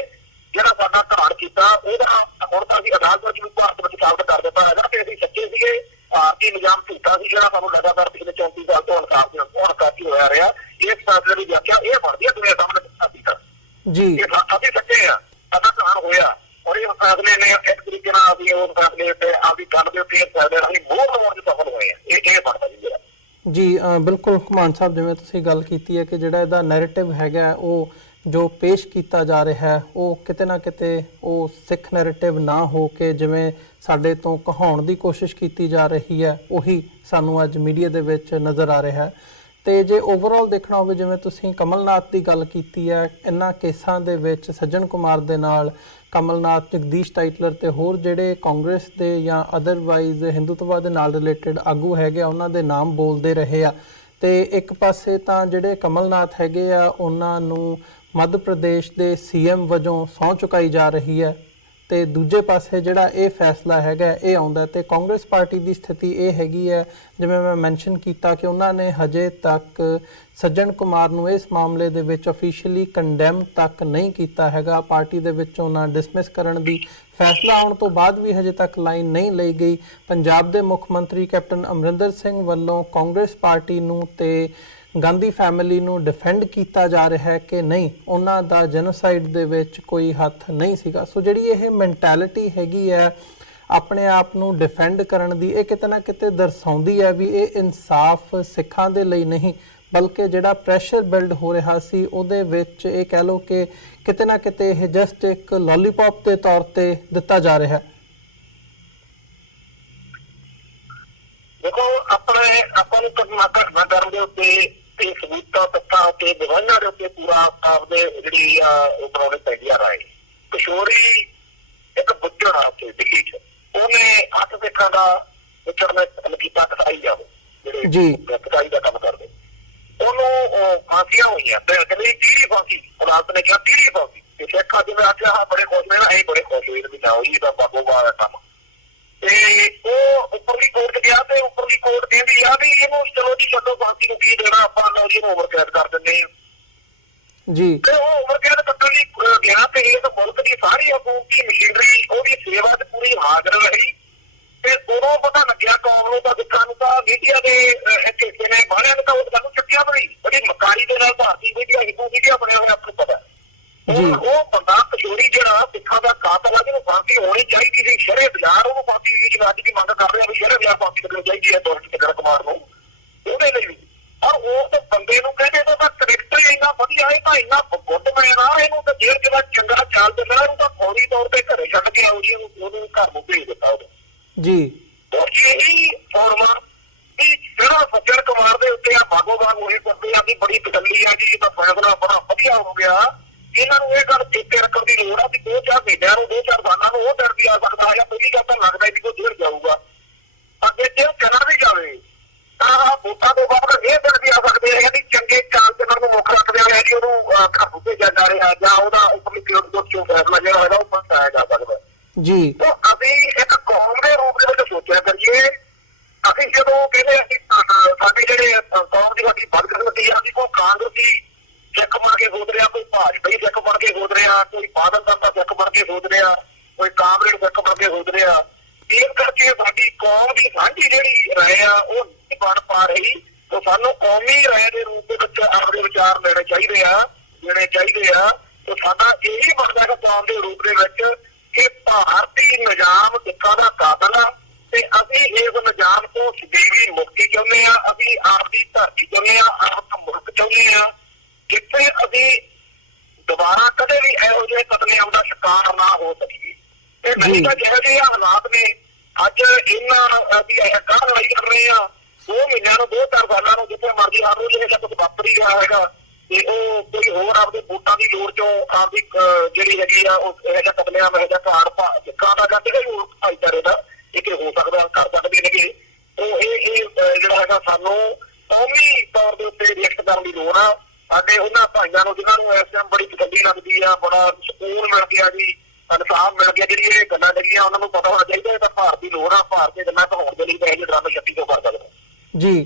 ਜਿਹੜਾ ਸਾਡਾ ਘਾਣ ਕੀਤਾ, ਉਹਦਾ ਹੁਣ ਤਾਂ ਅਸੀਂ ਅਦਾਲਤ ਵਿੱਚ ਵੀ ਭਾਰਤ ਵਿੱਚ ਸਾਬਤ ਕਰ ਦਿੱਤਾ ਹੈਗਾ ਕਿ ਅਸੀਂ ਸੱਚੇ ਸੀਗੇ, ਭਾਰਤੀ ਨਿਜ਼ਾਮ ਝੂਠਾ ਸੀ ਜਿਹੜਾ ਸਾਨੂੰ ਲਗਾਤਾਰ ਪਿਛਲੇ 34 ਸਾਲ ਤੋਂ ਅਨਸਾਫੀ ਹੋਇਆ ਰਿਹਾ। ਇਸ ਫੈਸਲੇ ਦੀ ਵਿਆਖਿਆ ਇਹ ਬਣਦੀ ਹੈ ਦੁਨੀਆ ਸਾਹਮਣੇ ਸਾਡੀ ਕਰ ਜੀ, ਅਸੀਂ ਸੱਚੇ ਆ, ਸਾਡਾ ਘਾਣ ਹੋਇਆ। ਔਰ ਇਹ ਫੈਸਲੇ ਨੇ ਇੱਕ ਤਰੀਕੇ ਨਾਲ ਅਸੀਂ ਉਸ ਫੈਸਲੇ ਉੱਤੇ ਆਪਦੀ ਗੱਲ ਦੇ ਉੱਤੇ ਫੈਸਲੇ ਅਸੀਂ ਮੋਹਰ ਲਵਾਉਣ ਚ ਸਫਲ ਹੋਏ ਆ। ਇਹ ਬਣਦਾ ਜੀ ਮੇਰਾ। ਜੀ ਬਿਲਕੁਲ ਘੁਮਾਨ ਸਾਹਿਬ, ਜਿਵੇਂ ਤੁਸੀਂ ਗੱਲ ਕੀਤੀ ਹੈ ਕਿ ਜਿਹੜਾ ਇਹਦਾ ਨੈਰੇਟਿਵ ਹੈਗਾ, ਉਹ ਜੋ ਪੇਸ਼ ਕੀਤਾ ਜਾ ਰਿਹਾ ਹੈ, ਉਹ ਕਿਤੇ ਨਾ ਕਿਤੇ ਉਹ ਸਿੱਖ ਨੈਰੇਟਿਵ ਨਾ ਹੋ ਕੇ ਜਿਵੇਂ ਸਾਡੇ ਤੋਂ ਕਹਾਉਣ ਦੀ ਕੋਸ਼ਿਸ਼ ਕੀਤੀ ਜਾ ਰਹੀ ਹੈ, ਉਹੀ ਸਾਨੂੰ ਅੱਜ ਮੀਡੀਆ ਦੇ ਵਿੱਚ ਨਜ਼ਰ ਆ ਰਿਹਾ ਹੈ। ਤੇ ਜੇ ਓਵਰਆਲ ਦੇਖਣਾ ਹੋਵੇ, ਜਿਵੇਂ ਤੁਸੀਂ ਕਮਲਨਾਥ ਦੀ ਗੱਲ ਕੀਤੀ ਹੈ, ਇਹਨਾਂ ਕੇਸਾਂ ਦੇ ਵਿੱਚ ਸੱਜਣ ਕੁਮਾਰ ਦੇ ਨਾਲ ਕਮਲਨਾਥ, ਜਗਦੀਸ਼ ਟਾਈਟਲਰ ਤੇ ਹੋਰ ਜਿਹੜੇ ਕਾਂਗਰਸ ਦੇ ਜਾਂ ਅਦਰਵਾਈਜ਼ ਹਿੰਦੂਤਵਾ ਦੇ ਨਾਲ ਰਿਲੇਟਡ ਆਗੂ ਹੈਗੇ ਆ, ਉਹਨਾਂ ਦੇ ਨਾਮ ਬੋਲਦੇ ਰਹੇ ਆ। ਤੇ ਇੱਕ ਪਾਸੇ ਤਾਂ ਜਿਹੜੇ ਕਮਲਨਾਥ ਹੈਗੇ ਆ, ਉਹਨਾਂ ਨੂੰ ਮੱਧ ਪ੍ਰਦੇਸ਼ ਦੇ ਸੀਐਮ ਵਜੋਂ ਸਹੁੰ ਚੁਕਾਈ ਜਾ ਰਹੀ ਹੈ, ਤੇ ਦੂਜੇ ਪਾਸੇ ਜਿਹੜਾ ਇਹ ਫੈਸਲਾ ਹੈਗਾ ਇਹ ਆਉਂਦਾ। ਤੇ ਕਾਂਗਰਸ ਪਾਰਟੀ ਦੀ ਸਥਿਤੀ ਇਹ ਹੈਗੀ ਹੈ, ਜਿਵੇਂ ਮੈਂ ਮੈਂਸ਼ਨ ਕੀਤਾ ਕਿ ਉਹਨਾਂ ਨੇ ਹਜੇ ਤੱਕ ਸੱਜਣ ਕੁਮਾਰ ਨੂੰ ਇਸ ਮਾਮਲੇ ਦੇ ਵਿੱਚ ਅਫੀਸ਼ੀਅਲੀ ਕੰਡੈਮ ਤੱਕ ਨਹੀਂ ਕੀਤਾ ਹੈਗਾ। ਪਾਰਟੀ ਦੇ ਵਿੱਚੋਂ ਉਹਨਾਂ ਡਿਸਮਿਸ ਕਰਨ ਦੀ ਫੈਸਲਾ ਆਉਣ ਤੋਂ ਬਾਅਦ ਵੀ ਹਜੇ ਤੱਕ ਲਾਈਨ ਨਹੀਂ ਲਈ ਗਈ। ਪੰਜਾਬ ਦੇ ਮੁੱਖ ਮੰਤਰੀ ਕੈਪਟਨ ਅਮਰਿੰਦਰ ਸਿੰਘ ਵੱਲੋਂ ਕਾਂਗਰਸ ਪਾਰਟੀ ਨੂੰ ਤੇ ਗਾਂਧੀ ਫੈਮਿਲੀ ਨੂੰ ਡਿਫੈਂਡ ਕੀਤਾ ਜਾ ਰਿਹਾ ਹੈ ਕਿ ਨਹੀਂ, ਉਹਨਾਂ ਦਾ ਜੈਨੋਸਾਈਡ ਦੇ ਵਿੱਚ ਕੋਈ ਹੱਥ ਨਹੀਂ ਸੀਗਾ। ਸੋ ਜਿਹੜੀ ਇਹ ਮੈਂਟੈਲਿਟੀ ਹੈਗੀ ਹੈ ਆਪਣੇ ਆਪ ਨੂੰ ਡਿਫੈਂਡ ਕਰਨ ਦੀ, ਇਹ ਕਿਤੇ ਨਾ ਕਿਤੇ ਦਰਸਾਉਂਦੀ ਹੈ ਵੀ ਇਹ ਇਨਸਾਫ ਸਿੱਖਾਂ ਦੇ ਲਈ ਨਹੀਂ, ਬਲਕਿ ਜਿਹੜਾ ਪ੍ਰੈਸ਼ਰ ਬਿਲਡ ਹੋ ਰਿਹਾ ਸੀ ਉਹਦੇ ਵਿੱਚ ਇਹ ਕਹਿ ਲਓ ਕਿ ਕਿਤੇ ਨਾ ਕਿਤੇ ਇਹ ਜਸਟ ਇੱਕ ਲੋਲੀਪੌਪ ਦੇ ਤੌਰ ਤੇ ਦਿੱਤਾ ਜਾ ਰਿਹਾ ਹੈ। ਦੇਖੋ, ਆਪਾਂ ਨੂੰ ਘਟਨਾ ਕਰਨ ਦੇ ਉੱਤੇ ਤੇ ਸਬੂਤਾਂ ਤੱਥਾਂ ਅਤੇ ਗਵਾਹਾਂ ਦੇ ਉੱਤੇ ਪੂਰਾ ਆਪਦੇ ਜਿਹੜੀ ਉਹ ਬਣਾਉਣੀ ਪੈਂਦੀ ਆ ਰਾਏ। ਕਿਸ਼ੋਰੀ ਇੱਕ ਬੁੱਝੜ ਆ ਉੱਥੇ ਦਿੱਲੀ 'ਚ, ਉਹਨੇ 8 ਸਿੱਖਾਂ ਦਾ ਬੁੱਝੜ ਨੇ ਕੀਤਾ, ਕਸਾਈ ਆ ਉਹ ਜਿਹੜੇ ਕਸਾਈ ਦਾ ਕੰਮ ਕਰਦੇ, ਉਹਨੂੰ ਫਾਂਸੀਆਂ ਹੋਈਆਂ। ਕਹਿੰਦੇ 30 ਫਾਂਸੀ, ਅਦਾਲਤ ਨੇ ਕਿਹਾ 30 ਫਾਂਸੀ। ਤੇ ਸਿੱਖਾਂ ਜਿਵੇਂ ਆਖਿਆ ਹਾਂ ਬੜੇ ਖੁਸ਼ ਨੇ ਨਾ, ਅਸੀਂ ਬੜੇ ਖੁਸ਼ ਹੋਏ ਵੀ ਨਾ ਹੋਈ, ਇਹਦਾ ਬਾਬੋ ਬਾਬਾ ਕੰਮ। ਤੇ ਉਹ ਉੱਪਰਲੀ ਕੋਰਟ ਗਿਆ ਤੇ ਉੱਪਰਲੀ ਕੋਰਟ ਕਹਿੰਦੀ ਆ ਵੀ ਇਹਨੂੰ ਚਲੋ ਜੀ ਛੱਡੋ, ਫਾਂਸੀ ਨੂੰ ਕੀ ਦੇਣਾ, ਆਪਾਂ ਲਓ ਜੀ ਇਹਨੂੰ ਉਮਰ ਕੈਦ ਕਰ ਦਿੰਦੇ ਹਾਂ ਜੀ। ਤੇ ਉਹ ਉਮਰ ਕੈਦ ਕੱਟਣ ਲਈ ਗਿਆ ਤੇ ਇਸ ਮੁਲਕ ਦੀ ਸਾਰੀ ਹਕੂਮਤੀ ਮਸ਼ੀਨਰੀ ਉਹਦੀ ਸੇਵਾ 'ਚ ਪੂਰੀ ਹਾਜ਼ਰ ਰਹੀ। ਤੇ ਉਦੋਂ ਪਤਾ ਲੱਗਿਆ ਕੌਮ ਨੂੰ ਤਾਂ, ਸਿੱਖਾਂ ਨੂੰ ਤਾਂ, ਮੀਡੀਆ ਦੇ ਇੱਕ ਹਿੱਸੇ ਨੇ ਬਾਹਲਿਆਂ ਨੇ ਤਾਂ ਉਸ ਗੱਲ ਨੂੰ ਚੱਕਿਆ ਬੜੀ ਬੜੀ ਮਕਾਰੀ ਦੇ ਨਾਲ। ਭਾਰਤੀ ਮੀਡੀਆ ਹਿੰਦੂ ਮੀਡੀਆ ਬਣਿਆ ਹੋਇਆ, ਆਪ ਨੂੰ ਪਤਾ। ਉਹ ਬੰਦਾ ਕਿਸ਼ੋਰੀ ਜਿਹੜਾ ਸਿੱਖਾਂ ਦਾ ਕਾਤਲ ਆ, ਜਿਹਨੂੰ ਫਾਂਸੀ ਹੋਣੀ ਚਾਹੀਦੀ ਸੀ, ਸ਼ਰੇ ਬਾਜ਼ਾਰ ਉਹਨੂੰ ਫਾਂਸੀ ਦੀ ਅੱਜ ਦੀ ਮੰਗ ਕਰ ਰਹੇ ਆ ਵੀ ਸ਼ਰੇ ਬਾਜ਼ਾਰ ਫਾਂਸੀ ਲੱਗਣੀ ਚਾਹੀਦੀ ਹੈ ਸੱਜਣ ਕੁਮਾਰ ਨੂੰ, ਉਹਦੇ ਲਈ ਵੀ। ਔਰ ਉਸ ਬੰਦੇ ਨੂੰ ਕਹਿੰਦੇ ਉਹਦਾ ਕਰੈਕਟਰ ਇੰਨਾ ਵਧੀਆ ਹੈ, ਤਾਂ ਇੰਨਾ ਗੁੱਟਮੈਨ ਆ, ਇਹਨੂੰ ਤਾਂ ਜੇਲ੍ਹ ਜਿਹੜਾ ਚੰਗਾ ਚੱਲ ਦਿੰਦਾ ਇਹਨੂੰ ਤਾਂ ਫੌਰੀ ਤੌਰ ਤੇ ਘਰੇ ਛੱਡ ਕੇ ਆਓ ਜੀ, ਉਹਨੂੰ ਘਰ ਨੂੰ ਭੇਜ ਦਿੱਤਾ ਉਹਨੇ ਜੀ। ਇਹੀ ਫੋਰਮਾ ਵੀ ਜਿਹੜਾ ਸੱਜਣ ਕੁਮਾਰ ਦੇ ਉੱਤੇ ਆ ਬਾਗੋ ਬਾਗ ਉਹੀ ਕਰਦੇ ਆ ਕਿ ਬੜੀ ਤਸੱਲੀ ਆ ਜੀ, ਇਹਦਾ ਫੈਸਲਾ ਬੜਾ ਵਧੀਆ ਹੋ ਗਿਆ। ਇਹਨਾਂ ਨੂੰ ਇਹ ਗੱਲ ਚੇਤੇ ਰੱਖਣ ਦੀ ਲੋੜ ਆ ਵੀ 2-4 ਮਹੀਨਿਆਂ ਨੂੰ 2-4 ਸਾਲਾਂ ਨੂੰ ਉਹ ਡਰ ਵੀ ਆ ਸਕਦਾ ਜਾਂ ਪਹਿਲੀ ਗੱਲ ਤਾਂ ਲੱਗਦਾ ਨਹੀਂ ਕੋਈ ਜੇਲ੍ਹ ਜਾਊਗਾ। ਅੱਗੇ ਜੇ ਚਲਾ ਵੀ ਜਾਵੇ ਤਾਂ ਵੋਟਾਂ ਤੋਂ ਬਾਅਦ ਇਹ ਡਰ ਵੀ ਆ ਸਕਦੇ ਹੈ ਕਿ ਚੰਗੇ ਚਾਲ ਚੱਲਣ ਨੂੰ ਮੁੱਖ ਰੱਖਦੇ ਹੋਏ ਜੀ ਉਹਨੂੰ ਘਰ ਨੂੰ ਭੇਜਿਆ ਜਾ ਰਿਹਾ ਜਾਂ ਉਹਦਾ ਉਪਰਲੀ ਚੋਂ ਫੈਸਲਾ ਜਿਹੜਾ ਹੋਏਗਾ ਉਹ ਪਹੁੰਚਾਇਆ ਜਾ ਸਕਦਾ ਜੀ। ਅਸੀਂ ਇੱਕ ਕੌਮ ਦੇ ਰੂਪ ਦੇ ਵਿੱਚ ਸੋਚਿਆ ਕਰੀਏ, ਅਸੀਂ ਜਦੋਂ ਕਹਿੰਦੇ ਅਸੀਂ ਸਾਡੇ ਜਿਹੜੇ ਕੌਮ ਦੀ ਸਾਡੀ ਬਦਕਿਸਮਤੀ ਆ, ਅਸੀਂ ਕੋਈ ਕਾਂਗਰਸੀ ਸਿੱਖ ਬਣ ਕੇ ਸੋਚ ਰਿਹਾ, ਕੋਈ ਭਾਜਪਾਈ ਸਿੱਖ ਬਣ ਕੇ ਸੋਚ ਰਿਹਾ, ਕੋਈ ਬਾਦਲ ਦਾ ਸਿੱਖ ਬਣ ਕੇ ਸੋਚ ਰਿਹਾ, ਕੋਈ ਕਾਂਗਰਸ ਸਿੱਖ ਬਣ ਕੇ ਸੋਚ ਰਿਹਾ। ਇਸ ਕਰਕੇ ਸਾਡੀ ਕੌਮ ਦੀ ਸਾਂਝੀ ਜਿਹੜੀ ਰਾਏ ਆ ਉਹ ਨਹੀਂ ਬਣ ਪਾ ਰਹੀ। ਤਾਂ ਸਾਨੂੰ ਕੌਮੀ ਰਾਏ ਦੇ ਰੂਪ ਦੇ ਵਿੱਚ ਆਪਣੇ ਵਿਚਾਰ ਲੈਣੇ ਚਾਹੀਦੇ ਆ। ਤੇ ਸਾਡਾ ਇਹੀ ਬਣਦਾ ਹੈ ਕੌਮ ਦੇ ਰੂਪ ਦੇ ਵਿੱਚ ਕਿ ਭਾਰਤੀ ਨਿਜ਼ਾਮ ਸਿੱਖਾਂ ਦਾ ਕਾਤਲ ਆ ਤੇ ਅਸੀਂ ਇਸ ਨਿਜ਼ਾਮ ਤੋਂ ਸਦੀਵੀ ਮੁਕਤੀ ਚਾਹੁੰਦੇ ਆ। ਅਸੀਂ ਆਪ ਦੀ ਧਰਤੀ ਚਾਹੁੰਦੇ ਆ, ਆਪ ਦਾ ਮੁਲਕ ਚਾਹੁੰਦੇ ਆ ਜਿੱਥੇ ਅਸੀਂ ਦੁਬਾਰਾ ਕਦੇ ਵੀ ਇਹੋ ਜਿਹੇ ਕਤਲੇਆਮ ਦਾ ਸ਼ਿਕਾਰ ਨਾ ਹੋ ਸਕੀਏ। ਤੇ ਨਹੀਂ ਤਾਂ ਜਿਹੋ ਜਿਹੇ ਹਾਲਾਤ ਨੇ ਅੱਜ ਇਹਨਾਂ ਅਸੀਂ ਕਾਹ ਲੜਾਈ ਕਰ ਰਹੇ ਆ 2 ਮਹੀਨਿਆਂ ਨੂੰ 2-4 ਸਾਲਾਂ ਨੂੰ ਜਿੱਥੇ ਮਰਜ਼ੀ ਹਰ ਰੋਜ਼ ਇਹ ਕੁਝ ਵਾਪਰ ਹੀ ਰਿਹਾ ਹੈਗਾ ਤੇ ਉਹ ਕੋਈ ਹੋਰ ਆਪਦੇ ਵੋਟਾਂ ਦੀ ਲੋੜ ਚੋਂ ਆਪਦੀ ਜਿਹੜੀ ਹੈਗੀ ਆ ਉਹ ਇਹੋ ਜਿਹਾ ਕਤਲੇਆਮ ਇਹੋ ਜਿਹਾ ਘਾੜ ਸਿੱਖਾਂ ਦਾ ਜਾਂ ਕਿਸੇ ਹੋਰ ਭਾਈਚਾਰੇ ਦਾ ਇਹ ਹੋ ਸਕਦਾ ਕਰ ਸਕਦੇ ਨੇਗੇ। ਉਹ ਇਹ ਜਿਹੜਾ ਹੈਗਾ ਸਾਨੂੰ ਕੌਮੀ ਤੌਰ ਦੇ ਉੱਤੇ ਰਿਐਕਟ ਕਰਨ ਦੀ ਲੋੜ ਆ। ਸਾਡੇ ਉਹਨਾਂ ਭਾਈਆਂ ਨੂੰ ਜਿਨ੍ਹਾਂ ਨੂੰ ਇਸ ਟਾਈਮ ਬੜੀ ਤਸੱਲੀ ਲੱਗਦੀ ਆ, ਬੜਾ ਸਕੂਨ ਮਿਲ ਗਿਆ ਜੀ, ਇਨਸਾਫ ਮਿਲ ਗਿਆ, ਜਿਹੜੀ ਇਹ ਗੱਲਾਂ ਜਿਹੜੀਆਂ ਉਹਨਾਂ ਨੂੰ ਪਤਾ ਹੋਣਾ ਚਾਹੀਦਾ ਇਹ ਤਾਂ ਭਾਰਤ ਦੀ ਲੋੜ ਆ, ਭਾਰਤ ਦੇ ਗੱਲਾਂ ਹੋਣ ਦੇ ਲਈ ਤਾਂ ਇਹ ਡਰਾਮੇ ਸ਼ਕਤੀ ਤੋਂ ਕਰ ਸਕਦਾ ਜੀ।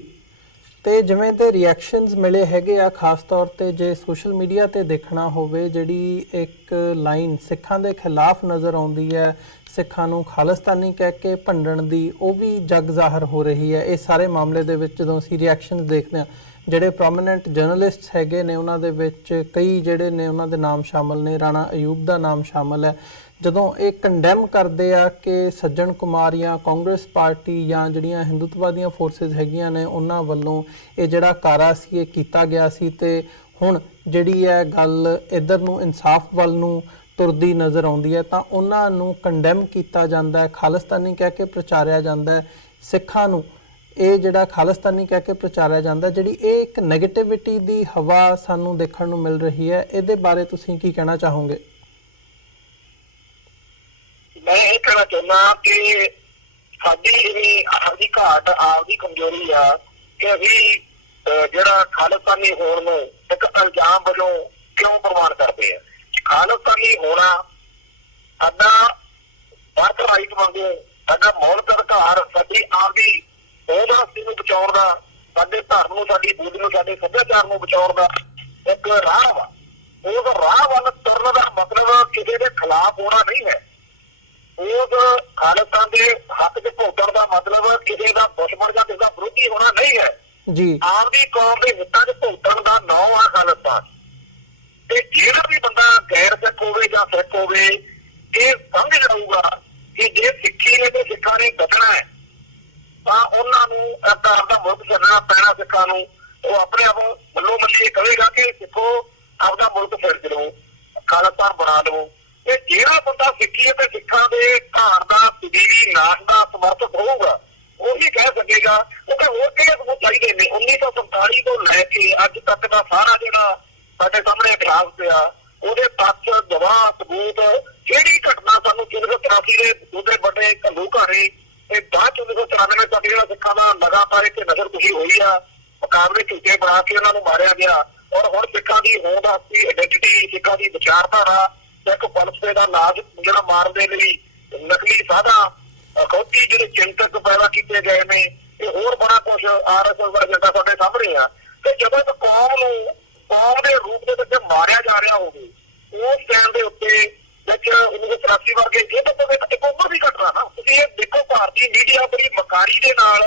ਤੇ ਜਿਵੇਂ ਤੇ ਰਿਐਕਸ਼ਨਸ ਮਿਲੇ ਹੈਗੇ ਆ, ਖਾਸ ਤੌਰ ਤੇ ਜੇ ਸੋਸ਼ਲ ਮੀਡੀਆ ਤੇ ਦੇਖਣਾ ਹੋਵੇ, ਜਿਹੜੀ ਇੱਕ ਲਾਈਨ ਸਿੱਖਾਂ ਦੇ ਖਿਲਾਫ ਨਜ਼ਰ ਆਉਂਦੀ ਹੈ, ਸਿੱਖਾਂ ਨੂੰ ਖਾਲਿਸਤਾਨੀ ਕਹਿ ਕੇ ਭੰਡਣ ਦੀ, ਉਹ ਵੀ ਜਗ ਜ਼ਾਹਰ ਹੋ ਰਹੀ ਹੈ। ਇਹ ਸਾਰੇ ਮਾਮਲੇ ਦੇ ਵਿੱਚ ਜਦੋਂ ਅਸੀਂ ਰਿਐਕਸ਼ਨਸ ਦੇਖਦੇ ਹਾਂ, ਜਿਹੜੇ ਪ੍ਰੋਮੀਨੈਂਟ ਜਰਨਲਿਸਟਸ ਹੈਗੇ ਨੇ ਉਹਨਾਂ ਦੇ ਵਿੱਚ ਕਈ ਜਿਹੜੇ ਨੇ ਉਹਨਾਂ ਦੇ ਨਾਮ ਸ਼ਾਮਲ ਨੇ, ਰਾਣਾ ਅਯੂਬ ਦਾ ਨਾਮ ਸ਼ਾਮਲ ਹੈ। ਜਦੋਂ ਇਹ ਕੰਡੈਮ ਕਰਦੇ ਆ ਕਿ ਸੱਜਣ ਕੁਮਾਰ ਜਾਂ ਕਾਂਗਰਸ ਪਾਰਟੀ ਜਾਂ ਜਿਹੜੀਆਂ ਹਿੰਦੂਤਵਾਦੀਆਂ ਫੋਰਸਿਸ ਹੈਗੀਆਂ ਨੇ ਉਹਨਾਂ ਵੱਲੋਂ ਇਹ ਜਿਹੜਾ ਕਾਰਾ ਸੀ ਇਹ ਕੀਤਾ ਗਿਆ ਸੀ ਤੇ ਹੁਣ ਜਿਹੜੀ ਹੈ ਗੱਲ ਇੱਧਰ ਨੂੰ ਇਨਸਾਫ ਵੱਲ ਨੂੰ ਤੁਰਦੀ ਨਜ਼ਰ ਆਉਂਦੀ ਹੈ, ਤਾਂ ਉਹਨਾਂ ਨੂੰ ਕੰਡੈਮ ਕੀਤਾ ਜਾਂਦਾ ਹੈ, ਖਾਲਿਸਤਾਨੀ ਕਹਿ ਕੇ ਪ੍ਰਚਾਰਿਆ ਜਾਂਦਾ ਹੈ। ਸਿੱਖਾਂ ਨੂੰ ਇਹ ਜਿਹੜਾ ਖਾਲਿਸਤਾਨੀ ਕਹਿ ਕੇ ਪ੍ਰਚਾਰਿਆ ਜਾਂਦਾ, ਜਿਹੜੀ ਇਹ ਇੱਕ ਨੈਗੇਟਿਵਿਟੀ ਦੀ ਹਵਾ ਸਾਨੂੰ ਦੇਖਣ ਨੂੰ ਮਿਲ ਰਹੀ ਹੈ, ਇਹਦੇ ਬਾਰੇ ਤੁਸੀਂ ਕੀ ਕਹਿਣਾ ਚਾਹੋਗੇ? ਮੈਂ ਇਹ ਕਹਿਣਾ ਚਾਹੁੰਦਾ ਕਿ ਸਾਡੀ ਵੀ ਆਪਦੀ ਘਾਟ, ਆਪਦੀ ਕਮਜ਼ੋਰੀ ਆ ਕਿ ਅਸੀਂ ਜਿਹੜਾ ਖਾਲਿਸਤਾਨੀ ਹੋਣ ਨੂੰ ਇੱਕ ਇਲਜ਼ਾਮ ਵਜੋਂ ਕਿਉਂ ਪ੍ਰਮਾਣ ਕਰਦੇ ਆ। ਖਾਲਿਸਤਾਨੀ ਹੋਣਾ ਸਾਡਾ ਬਰਥ ਰਾਈਟ ਵਾਂਗੂ, ਸਾਡਾ ਮੌਲਿਕ ਅਧਿਕਾਰ, ਸਾਡੀ ਆਪਦੀ ਉਹਦਾ ਨੂੰ ਬਚਾਉਣ ਦਾ, ਸਾਡੇ ਧਰਮ ਨੂੰ, ਸਾਡੀ ਬੋਲੀ ਨੂੰ, ਸਾਡੇ ਸੱਭਿਆਚਾਰ ਨੂੰ ਬਚਾਉਣ ਦਾ ਇੱਕ ਰਾਹ ਵਾ। ਉਸ ਰਾਹ ਵੱਲ ਤੁਰਨ ਦਾ ਮਤਲਬ ਕਿਸੇ ਦੇ ਖਿਲਾਫ ਹੋਣਾ ਨਹੀਂ ਹੈ। ਉਸ ਖਾਲਿਸਤਾਨ ਦੇ ਹੱਕ ਚ ਭੁਗਤਣ ਦਾ ਮਤਲਬ ਕਿਸੇ ਦਾ ਦੁਸ਼ਮਣ ਜਾਂ ਕਿਸੇ ਦਾ ਵਿਰੋਧੀ ਹੋਣਾ ਨਹੀਂ ਹੈ ਜੀ। ਆਪਦੀ ਕੌਮ ਦੇ ਹਿੱਤਾਂ ਚ ਭੁਗਤਣ ਦਾ ਨਾਂ ਆ ਖਾਲਿਸਤਾਨ। ਤੇ ਜਿਹੜਾ ਵੀ ਬੰਦਾ ਗੈਰ ਸਿੱਖ ਹੋਵੇ ਜਾਂ ਸਿੱਖ ਹੋਵੇ ਇਹ ਸਮਝ ਜਾਊਗਾ ਕਿ ਜੇ ਸਿੱਖੀ ਨੇ ਤੇ ਸਿੱਖਾਂ ਨੇ ਬਚਣਾ ਹੈ ਤਾਂ ਉਹਨਾਂ ਨੂੰ ਆਪਦਾ ਮੁਲਕ ਛੱਡਣਾ ਪੈਣਾ। ਸਿੱਖਾਂ ਨੂੰ ਉਹ ਆਪਣੇ ਆਪ ਵੱਲੋਂ ਮੱਲੀ ਕਹੇਗਾ ਕਿ ਸਿੱਖੋ ਆਪਦਾ ਮੁਲਕ ਫਿਰ ਦਿਓ, ਖਾਲਿਸਤਾਨ ਬਣਾ ਲਵੋ। ਤੇ ਜਿਹੜਾ ਬੰਦਾ ਸਿੱਖੀ ਅਤੇ ਸਿੱਖਾਂ ਦੇ ਘਾਣ ਦਾ, ਸਦੀਵੀ ਨਾਸ਼ ਦਾ ਸਮਰਥਕ ਹੋਊਗਾ ਉਹੀ ਕਹਿ ਸਕੇਗਾ। ਕਿਉਂਕਿ ਹੋਰ ਕਿਹੜੇ ਸਬੂਤ ਚਾਹੀਦੇ ਨੇ? 1947 ਤੋਂ ਲੈ ਕੇ ਅੱਜ ਤੱਕ ਦਾ ਸਾਰਾ ਜਿਹੜਾ ਸਾਡੇ ਸਾਹਮਣੇ ਇਤਿਹਾਸ ਪਿਆ, ਉਹਦੇ ਤੱਥ, ਗਵਾਹ, ਸਬੂਤ, ਜਿਹੜੀ ਘਟਨਾ ਸਾਨੂੰ 1984 ਦੇ ਉਹਦੇ ਵੱਡੇ ਘੱਲੂ ਘਾਰੇ ਤੇ ਬਾਅਦ 1994 ਤੱਕ ਜਿਹੜਾ ਸਿੱਖਾਂ ਦਾ ਲਗਾਤਾਰ ਇੱਕ ਨਜ਼ਰਕੁਸ਼ੀ ਹੋਈ ਆ, ਮੁਕਾਬਲੇ ਝੂਠੇ ਬਣਾ ਕੇ ਉਹਨਾਂ ਨੂੰ ਮਾਰਿਆ ਗਿਆ। ਔਰ ਹੁਣ ਸਿੱਖਾਂ ਦੀ ਹੋਂਦ, ਆਪਣੀ ਆਇਡੈਂਟੀਟੀ, ਸਿੱਖਾਂ ਦੀ ਵਿਚਾਰਧਾਰਾ, ਇੱਕ ਫਲਸਫੇ ਦਾ ਨਾਜ ਜਿਹੜਾ ਮਾਰਨ ਦੇ ਲਈ ਨਕਲੀ ਸਾਧਾ, ਅਖੌਤੀ ਜਿਹੜੇ ਚਿੰਤਕ ਪੈਦਾ ਕੀਤੇ ਗਏ ਨੇ, ਤੇ ਹੋਰ ਬੜਾ ਕੁਛ RSS ਦਾ ਏਜੰਡਾ ਸਾਡੇ ਸਾਹਮਣੇ ਆ। ਤੇ ਜਦੋਂ ਇੱਕ ਕੌਮ ਨੂੰ ਕੌਮ ਦੇ ਰੂਪ ਦੇ ਵਿੱਚ ਮਾਰਿਆ ਜਾ ਰਿਹਾ ਹੋਵੇ, ਉਸ ਟਾਈਮ ਦੇ ਉੱਤੇ ਵਿੱਚ 1984 ਵਰਗੇ ਇਹ ਤਾਂ ਇੱਕ ਉਮਰ ਦੀ ਘਟਨਾ ਨਾ। ਤੁਸੀਂ ਇਹ ਦੇਖੋ, ਭਾਰਤੀ ਮੀਡੀਆ ਬੜੀ ਮਕਾਰੀ ਦੇ ਨਾਲ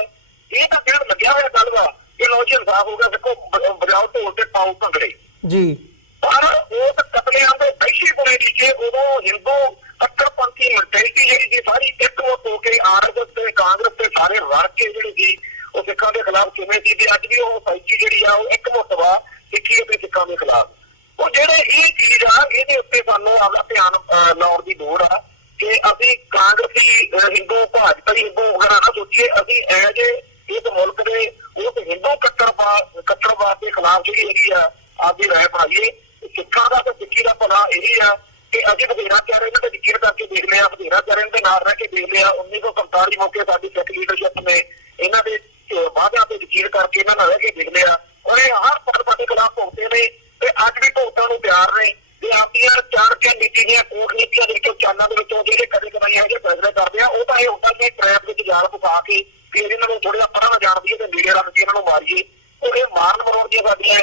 ਇਹ ਤਾਂ ਕਹਿਣ ਲੱਗਿਆ ਹੋਇਆ ਗੱਲ ਵਾ ਕਿ ਲੋ ਜੀ ਇਨਸਾਫ ਹੋ ਗਿਆ, ਦੇਖੋ ਬਜਾਓ ਢੋਲ ਤੇ ਪਾਓ ਭੰਗੜੇ ਜੀ। ਪਰ ਉਸ ਕਤਲੇਆਮ ਦੇ ਦਹਿਸ਼ੀ ਬੁਰੇ ਨੀਚੇ ਉਦੋਂ ਹਿੰਦੂ ਕੱਟੜਪੰਥੀ ਮੈਂਟੈਲਿਟੀ ਜਿਹੜੀ ਸੀ ਸਾਰੀ ਇੱਕਮੁੱਠ ਹੋ ਕੇ RSS ਤੇ ਕਾਂਗਰਸ ਤੇ ਸਾਰੇ ਰਲ ਕੇ ਜਿਹੜੀ ਸੀ ਉਹ ਸਿੱਖਾਂ ਦੇ ਖਿਲਾਫ ਕਿਵੇਂ ਸੀ, ਤੇ ਅੱਜ ਵੀ ਉਹ ਸਾਈਕੀ ਜਿਹੜੀ ਆ ਉਹ ਇੱਕਮੁੱਠ ਵਾ ਸਿੱਖੀ ਅਤੇ ਸਿੱਖਾਂ ਦੇ ਖਿਲਾਫ। ਉਹ ਜਿਹੜੇ ਇਹ ਚੀਜ਼ ਆ ਇਹਦੇ ਉੱਤੇ ਸਾਨੂੰ ਆਪਦਾ ਧਿਆਨ ਲਾਉਣ ਦੀ ਲੋੜ ਆ ਕਿ ਅਸੀਂ ਕਾਂਗਰਸੀ ਹਿੰਦੂ ਭਾਜਪਾਈ ਹਿੰਦੂ ਵਗੈਰਾ ਨਾ ਸੋਚੀਏ। ਅਸੀਂ ਐਜ ਇਸ ਮੁਲਕ ਦੇ ਉਸ ਹਿੰਦੂ ਕੱਟੜਵਾਦ ਦੇ ਖਿਲਾਫ ਜਿਹੜੀ ਹੈਗੀ ਆ ਆਪਦੀ ਰਾਏ ਬਣਾਈਏ। ਸਿੱਖਾਂ ਦਾ ਤੇ ਸਿੱਖੀ ਦਾ ਭਲਾ ਇਹੀ ਆ ਕਿ ਅਸੀਂ ਬਥੇਰਾ ਚਾਰੇ ਇਹਨਾਂ ਤੇ ਯਕੀਨ ਕਰਕੇ ਦੇਖ ਲਿਆ, ਬਥੇਰਾ ਚਾਰੇ ਦੇ ਨਾਲ ਰਹਿ ਕੇ ਦੇਖ ਲਿਆ। 1947 ਮੌਕੇ ਸਾਡੀ ਸਿੱਖ ਲੀਡਰਸ਼ਿਪ ਨੇ ਇਹਨਾਂ ਦੇ ਵਾਅਦਿਆਂ ਤੇ ਯਕੀਨ ਕਰਕੇ ਇਹਨਾਂ ਨਾਲ ਰਹਿ ਕੇ ਦੇਖ ਲਿਆ। ਔਰ ਇਹ ਹਰ ਪੱਖ ਦੇ ਖਿਲਾਫ ਭੁਗਤੇ ਨੇ ਤੇ ਅੱਜ ਵੀ ਭੁਗਤਣ ਨੂੰ ਤਿਆਰ ਨੇ। ਤੇ ਆਪਣੀਆਂ ਚਾਣਕੀਆਂ ਨੀਤੀਆਂ ਕੂਟਨੀਤੀਆਂ ਦੇ ਵਿੱਚੋਂ ਚਾਲਾਂ ਦੇ ਵਿੱਚੋਂ ਜਿਹੜੇ ਕਦੇ ਕਦਾਈ ਇਹੋ ਜਿਹੇ ਫੈਸਲੇ ਕਰਦੇ ਆ, ਉਹ ਤਾਂ ਇਹ ਹੁੰਦਾ ਕਿ ਟਰੈਪ ਵਿੱਚ ਜਾਲ ਫਸਾ ਕੇ ਫਿਰ ਇਹਨਾਂ ਨੂੰ ਥੋੜ੍ਹਾ ਜਿਹਾ ਪਰਾਂ ਨਾ ਜਾਣ ਦਈਏ ਤੇ ਨੀੜੇ ਰੰਗ ਕੇ ਇਹਨਾਂ ਨੂੰ ਮਾਰੀਏ। ਉਹ ਇਹ ਮਾਰਨ ਮਰਾਉਣ ਦੀਆਂ ਸਾਡੀਆਂ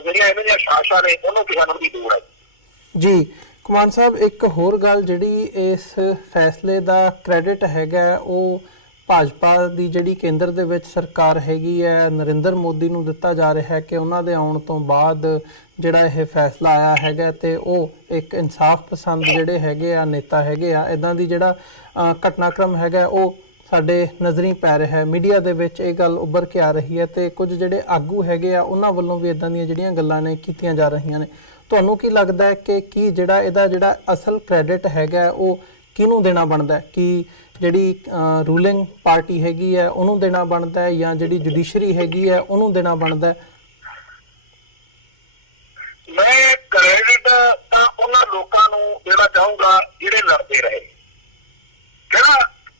ਜਿਹੜੀਆਂ ਇਹਨਾਂ ਦੀਆਂ ਸਾਜ਼ਿਸ਼ਾਂ ਨੇ ਉਹਨੂੰ ਪਛਾਣਨ ਦੀ ਲੋੜ ਹੈ। ਜੀ ਕੁਮਾਨ ਸਾਹਿਬ, ਇੱਕ ਹੋਰ ਗੱਲ ਜਿਹੜੀ ਇਸ ਫੈਸਲੇ ਦਾ ਕ੍ਰੈਡਿਟ ਹੈਗਾ ਉਹ ਭਾਜਪਾ ਦੀ ਜਿਹੜੀ ਕੇਂਦਰ ਦੇ ਵਿੱਚ ਸਰਕਾਰ ਹੈਗੀ ਹੈ, ਨਰਿੰਦਰ ਮੋਦੀ ਨੂੰ ਦਿੱਤਾ ਜਾ ਰਿਹਾ ਹੈ ਕਿ ਉਹਨਾਂ ਦੇ ਆਉਣ ਤੋਂ ਬਾਅਦ ਜਿਹੜਾ ਇਹ ਫੈਸਲਾ ਆਇਆ ਹੈਗਾ ਤੇ ਉਹ ਇੱਕ ਇਨਸਾਫ ਪਸੰਦ ਜਿਹੜੇ ਹੈਗੇ ਆ ਨੇਤਾ ਹੈਗੇ ਆ। ਇੱਦਾਂ ਦੀ ਜਿਹੜਾ ਘਟਨਾਕ੍ਰਮ ਹੈਗਾ ਉਹ ਸਾਡੇ ਨਜ਼ਰੀ ਪੈ ਰਿਹਾ ਹੈ। ਮੀਡੀਆ ਦੇ ਵਿੱਚ ਇਹ ਗੱਲ ਉੱਭਰ ਕੇ ਆ ਰਹੀ ਹੈ ਤੇ ਕੁਝ ਜਿਹੜੇ ਆਗੂ ਹੈਗੇ ਆ ਉਹਨਾਂ ਵੱਲੋਂ ਵੀ ਇੱਦਾਂ ਦੀਆਂ ਜਿਹੜੀਆਂ ਗੱਲਾਂ ਨੇ ਕੀਤੀਆਂ ਜਾ ਰਹੀਆਂ ਨੇ। ਤੁਹਾਨੂੰ ਕੀ ਲੱਗਦਾ ਹੈ ਕਿ ਕੀ ਇਹਦਾ ਜਿਹੜਾ ਅਸਲ ਕ੍ਰੈਡਿਟ ਹੈਗਾ ਉਹ ਕਿਹਨੂੰ ਦੇਣਾ ਬਣਦਾ ਹੈ? ਕਿ ਜਿਹੜੀ ਰੂਲਿੰਗ ਪਾਰਟੀ ਹੈਗੀ ਹੈ ਉਹਨੂੰ ਦੇਣਾ ਬਣਦਾ ਹੈ ਜਾਂ ਜਿਹੜੀ ਜੁਡੀਸ਼ਰੀ ਹੈਗੀ ਹੈ ਉਹਨੂੰ ਦੇਣਾ ਬਣਦਾ ਹੈ? ਮੈਂ ਕ੍ਰੈਡਿਟ ਤਾਂ ਉਹਨਾਂ ਲੋਕਾਂ ਨੂੰ ਦੇਣਾ ਚਾਹੂੰਗਾ ਜਿਹੜੇ ਲੜਦੇ ਰਹੇ। ਜਿਹੜਾ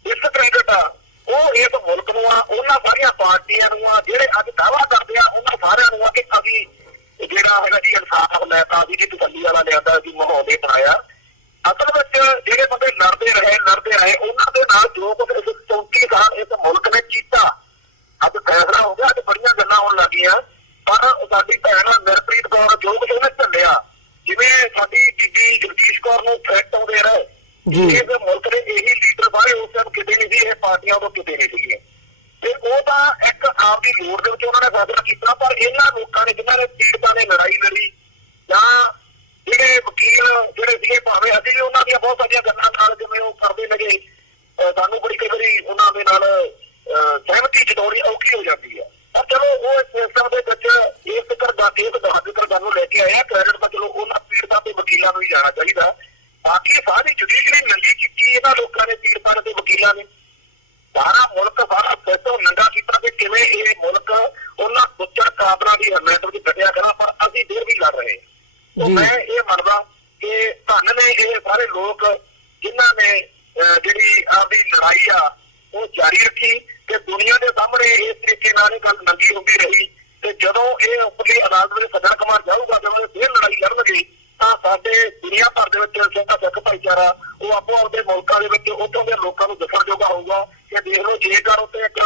ਇਸ ਕ੍ਰੈਡਿਟ ਆ ਉਹ ਇਸ ਮੁਲਕ ਨੂੰ ਆ, ਉਹਨਾਂ ਸਾਰੀਆਂ ਪਾਰਟੀਆਂ ਨੂੰ ਆ ਜਿਹੜੇ ਅੱਜ ਦਾਅਵਾ ਕਰਦੇ ਆ, ਉਹਨਾਂ ਸਾਰਿਆਂ ਨੂੰ ਆ ਕਿ ਅਸੀਂ ਜਿਹੜਾ ਹੈਗਾ ਜੀ ਇਨਸਾਫ ਲੈਤਾ, ਅਸੀਂ ਜੀ ਤਸੱਲੀ ਵਾਲਾ ਲਿਆਂਦਾ, ਅਸੀਂ ਮਾਹੌਲ ਇਹ ਬਣਾਇਆ। ਅਸਲ ਵਿੱਚ ਜਿਹੜੇ ਬੰਦੇ ਲੜਦੇ ਰਹੇ ਉਹਨਾਂ ਦੇ ਨਾਲ ਜੋ ਕੁਝ 34 ਸਾਲ ਇਸ ਮੁਲਕ ਨੇ ਕੀਤਾ, ਅੱਜ ਫੈਸਲਾ ਹੋ ਗਿਆ, ਅੱਜ ਬੜੀਆਂ ਗੱਲਾਂ ਹੋਣ ਲੱਗੀਆਂ। ਪਰ ਸਾਡੀ ਭੈਣ ਨਿਰਪ੍ਰੀਤ ਕੌਰ ਜੋ ਕੁਝ ਉਹਨੇ ਝੱਲਿਆ, ਜਿਵੇਂ ਸਾਡੀ ਬੀਬੀ ਜਗਦੀਸ਼ ਕੌਰ ਨੂੰ ਥ੍ਰੈਟ ਆਉਂਦੇ ਰਹੇ, ਇਸ ਮੁਲਕ ਦੇ ਇਹੀ ਲੀਡਰ ਸਾਰੇ ਉਸ ਟਾਈਮ ਕਿਤੇ ਨਹੀਂ ਸੀ, ਇਹ ਪਾਰਟੀਆਂ ਉਦੋਂ ਕਿਤੇ ਨਹੀਂ ਸੀਗੀਆਂ। ਤੇ ਉਹ ਤਾਂ ਇੱਕ ਆਪਦੀ ਲੋੜ ਦੇ ਵਿੱਚ ਉਹਨਾਂ ਨੇ ਫੈਸਲਾ ਕੀਤਾ। ਪਰ ਇਹਨਾਂ ਲੋਕਾਂ ਨੇ ਜਿਨ੍ਹਾਂ ਨੇ ਪੀੜਤਾਂ ਨੇ ਲੜਾਈ ਲੜੀ ਜਾਂ ਜਿਹੜੇ ਵਕੀਲ ਜਿਹੜੇ ਸੀਗੇ, ਭਾਵੇਂ ਅਸੀਂ ਵੀ ਉਹਨਾਂ ਦੀਆਂ ਬਹੁਤ ਸਾਰੀਆਂ ਗੱਲਾਂ ਨਾਲ ਜਿਵੇਂ ਉਹ ਕਰਦੇ ਨੇਗੇ, ਸਾਨੂੰ ਬੜੀ ਕਈ ਵਾਰੀ ਉਹਨਾਂ ਦੇ ਨਾਲ ਸਹਿਮਤੀ ਜਤਾਉਣੀ ਔਖੀ ਹੋ ਜਾਂਦੀ ਹੈ। ਪਰ ਚਲੋ ਉਹ ਇਸ ਸਿਸਟਮ ਦੇ ਵਿੱਚ ਇਸ ਜ਼ਿਕਰ ਗੱਲ ਨੂੰ ਲੈ ਕੇ ਆਇਆ। ਕ੍ਰੈਡਿਟ ਤਾਂ ਚਲੋ ਉਹਨਾਂ ਪੀੜਤਾਂ ਤੇ ਵਕੀਲਾਂ ਨੂੰ ਹੀ ਜਾਣਾ ਚਾਹੀਦਾ। ਬਾਕੀ ਸਾਰੀ ਜੁਡੀਸ਼ਰੀ ਨੰਗੀ ਕੀਤੀ ਇਹਨਾਂ ਲੋਕਾਂ ਨੇ, ਪੀੜਤਾਂ ਤੇ ਵਕੀਲਾਂ ਨੇ। ਸਾਰਾ ਮੁਲਕ ਸਾਰਾ ਸਿਸਟਮ ਨੰਗਾ ਕੀਤਾ ਤੇ ਕਿਵੇਂ ਇਹ ਮੁਲਕ ਉਹਨਾਂ ਦੁੱਚੜ ਕਾਬਲਾਂ ਦੀ ਹਰਮੈਤ ਵਿੱਚ ਕੱਢਿਆ ਕਰਾਂ। ਪਰ ਅਸੀਂ ਫਿਰ ਵੀ ਲੜ ਰਹੇ। ਮੈਂ ਇਹ ਮੰਨਦਾ ਕਿ ਧੰਨ ਨੇ ਇਹ ਸਾਰੇ ਲੋਕ ਜਿਨ੍ਹਾਂ ਨੇ ਜਿਹੜੀ ਆਪਦੀ ਲੜਾਈ ਆ ਉਹ ਜਾਰੀ ਰੱਖੀ ਤੇ ਦੁਨੀਆ ਦੇ ਸਾਹਮਣੇ ਇਸ ਤਰੀਕੇ ਨਾਲ ਇਹ ਗੱਲ ਨੰਗੀ ਹੁੰਦੀ ਰਹੀ। ਤੇ ਜਦੋਂ ਇਹ ਉੱਪਰਲੀ ਅਦਾਲਤ ਵਿੱਚ ਸੱਜਣ ਕੁਮਾਰ ਜਾਊਗਾ, ਜਦੋਂ ਇਹ ਲੜਾਈ ਲੜਨਗੇ ਤਾਂ ਸਾਡੇ ਦੁਨੀਆ ਭਰ ਦੇ ਵਿੱਚ ਸਿੱਖ ਭਾਈਚਾਰਾ ਉਹ ਆਪੋ ਆਪਦੇ ਮੁਲਕਾਂ ਦੇ ਵਿੱਚ ਉੱਥੋਂ ਦੇ ਲੋਕਾਂ ਨੂੰ ਦੱਸਣ ਜੋਗਾ ਹੋਊਗਾ ਕਿ ਦੇਖ ਲਓ ਜੇਕਰ ਉੱਤੇ ਇੱਕ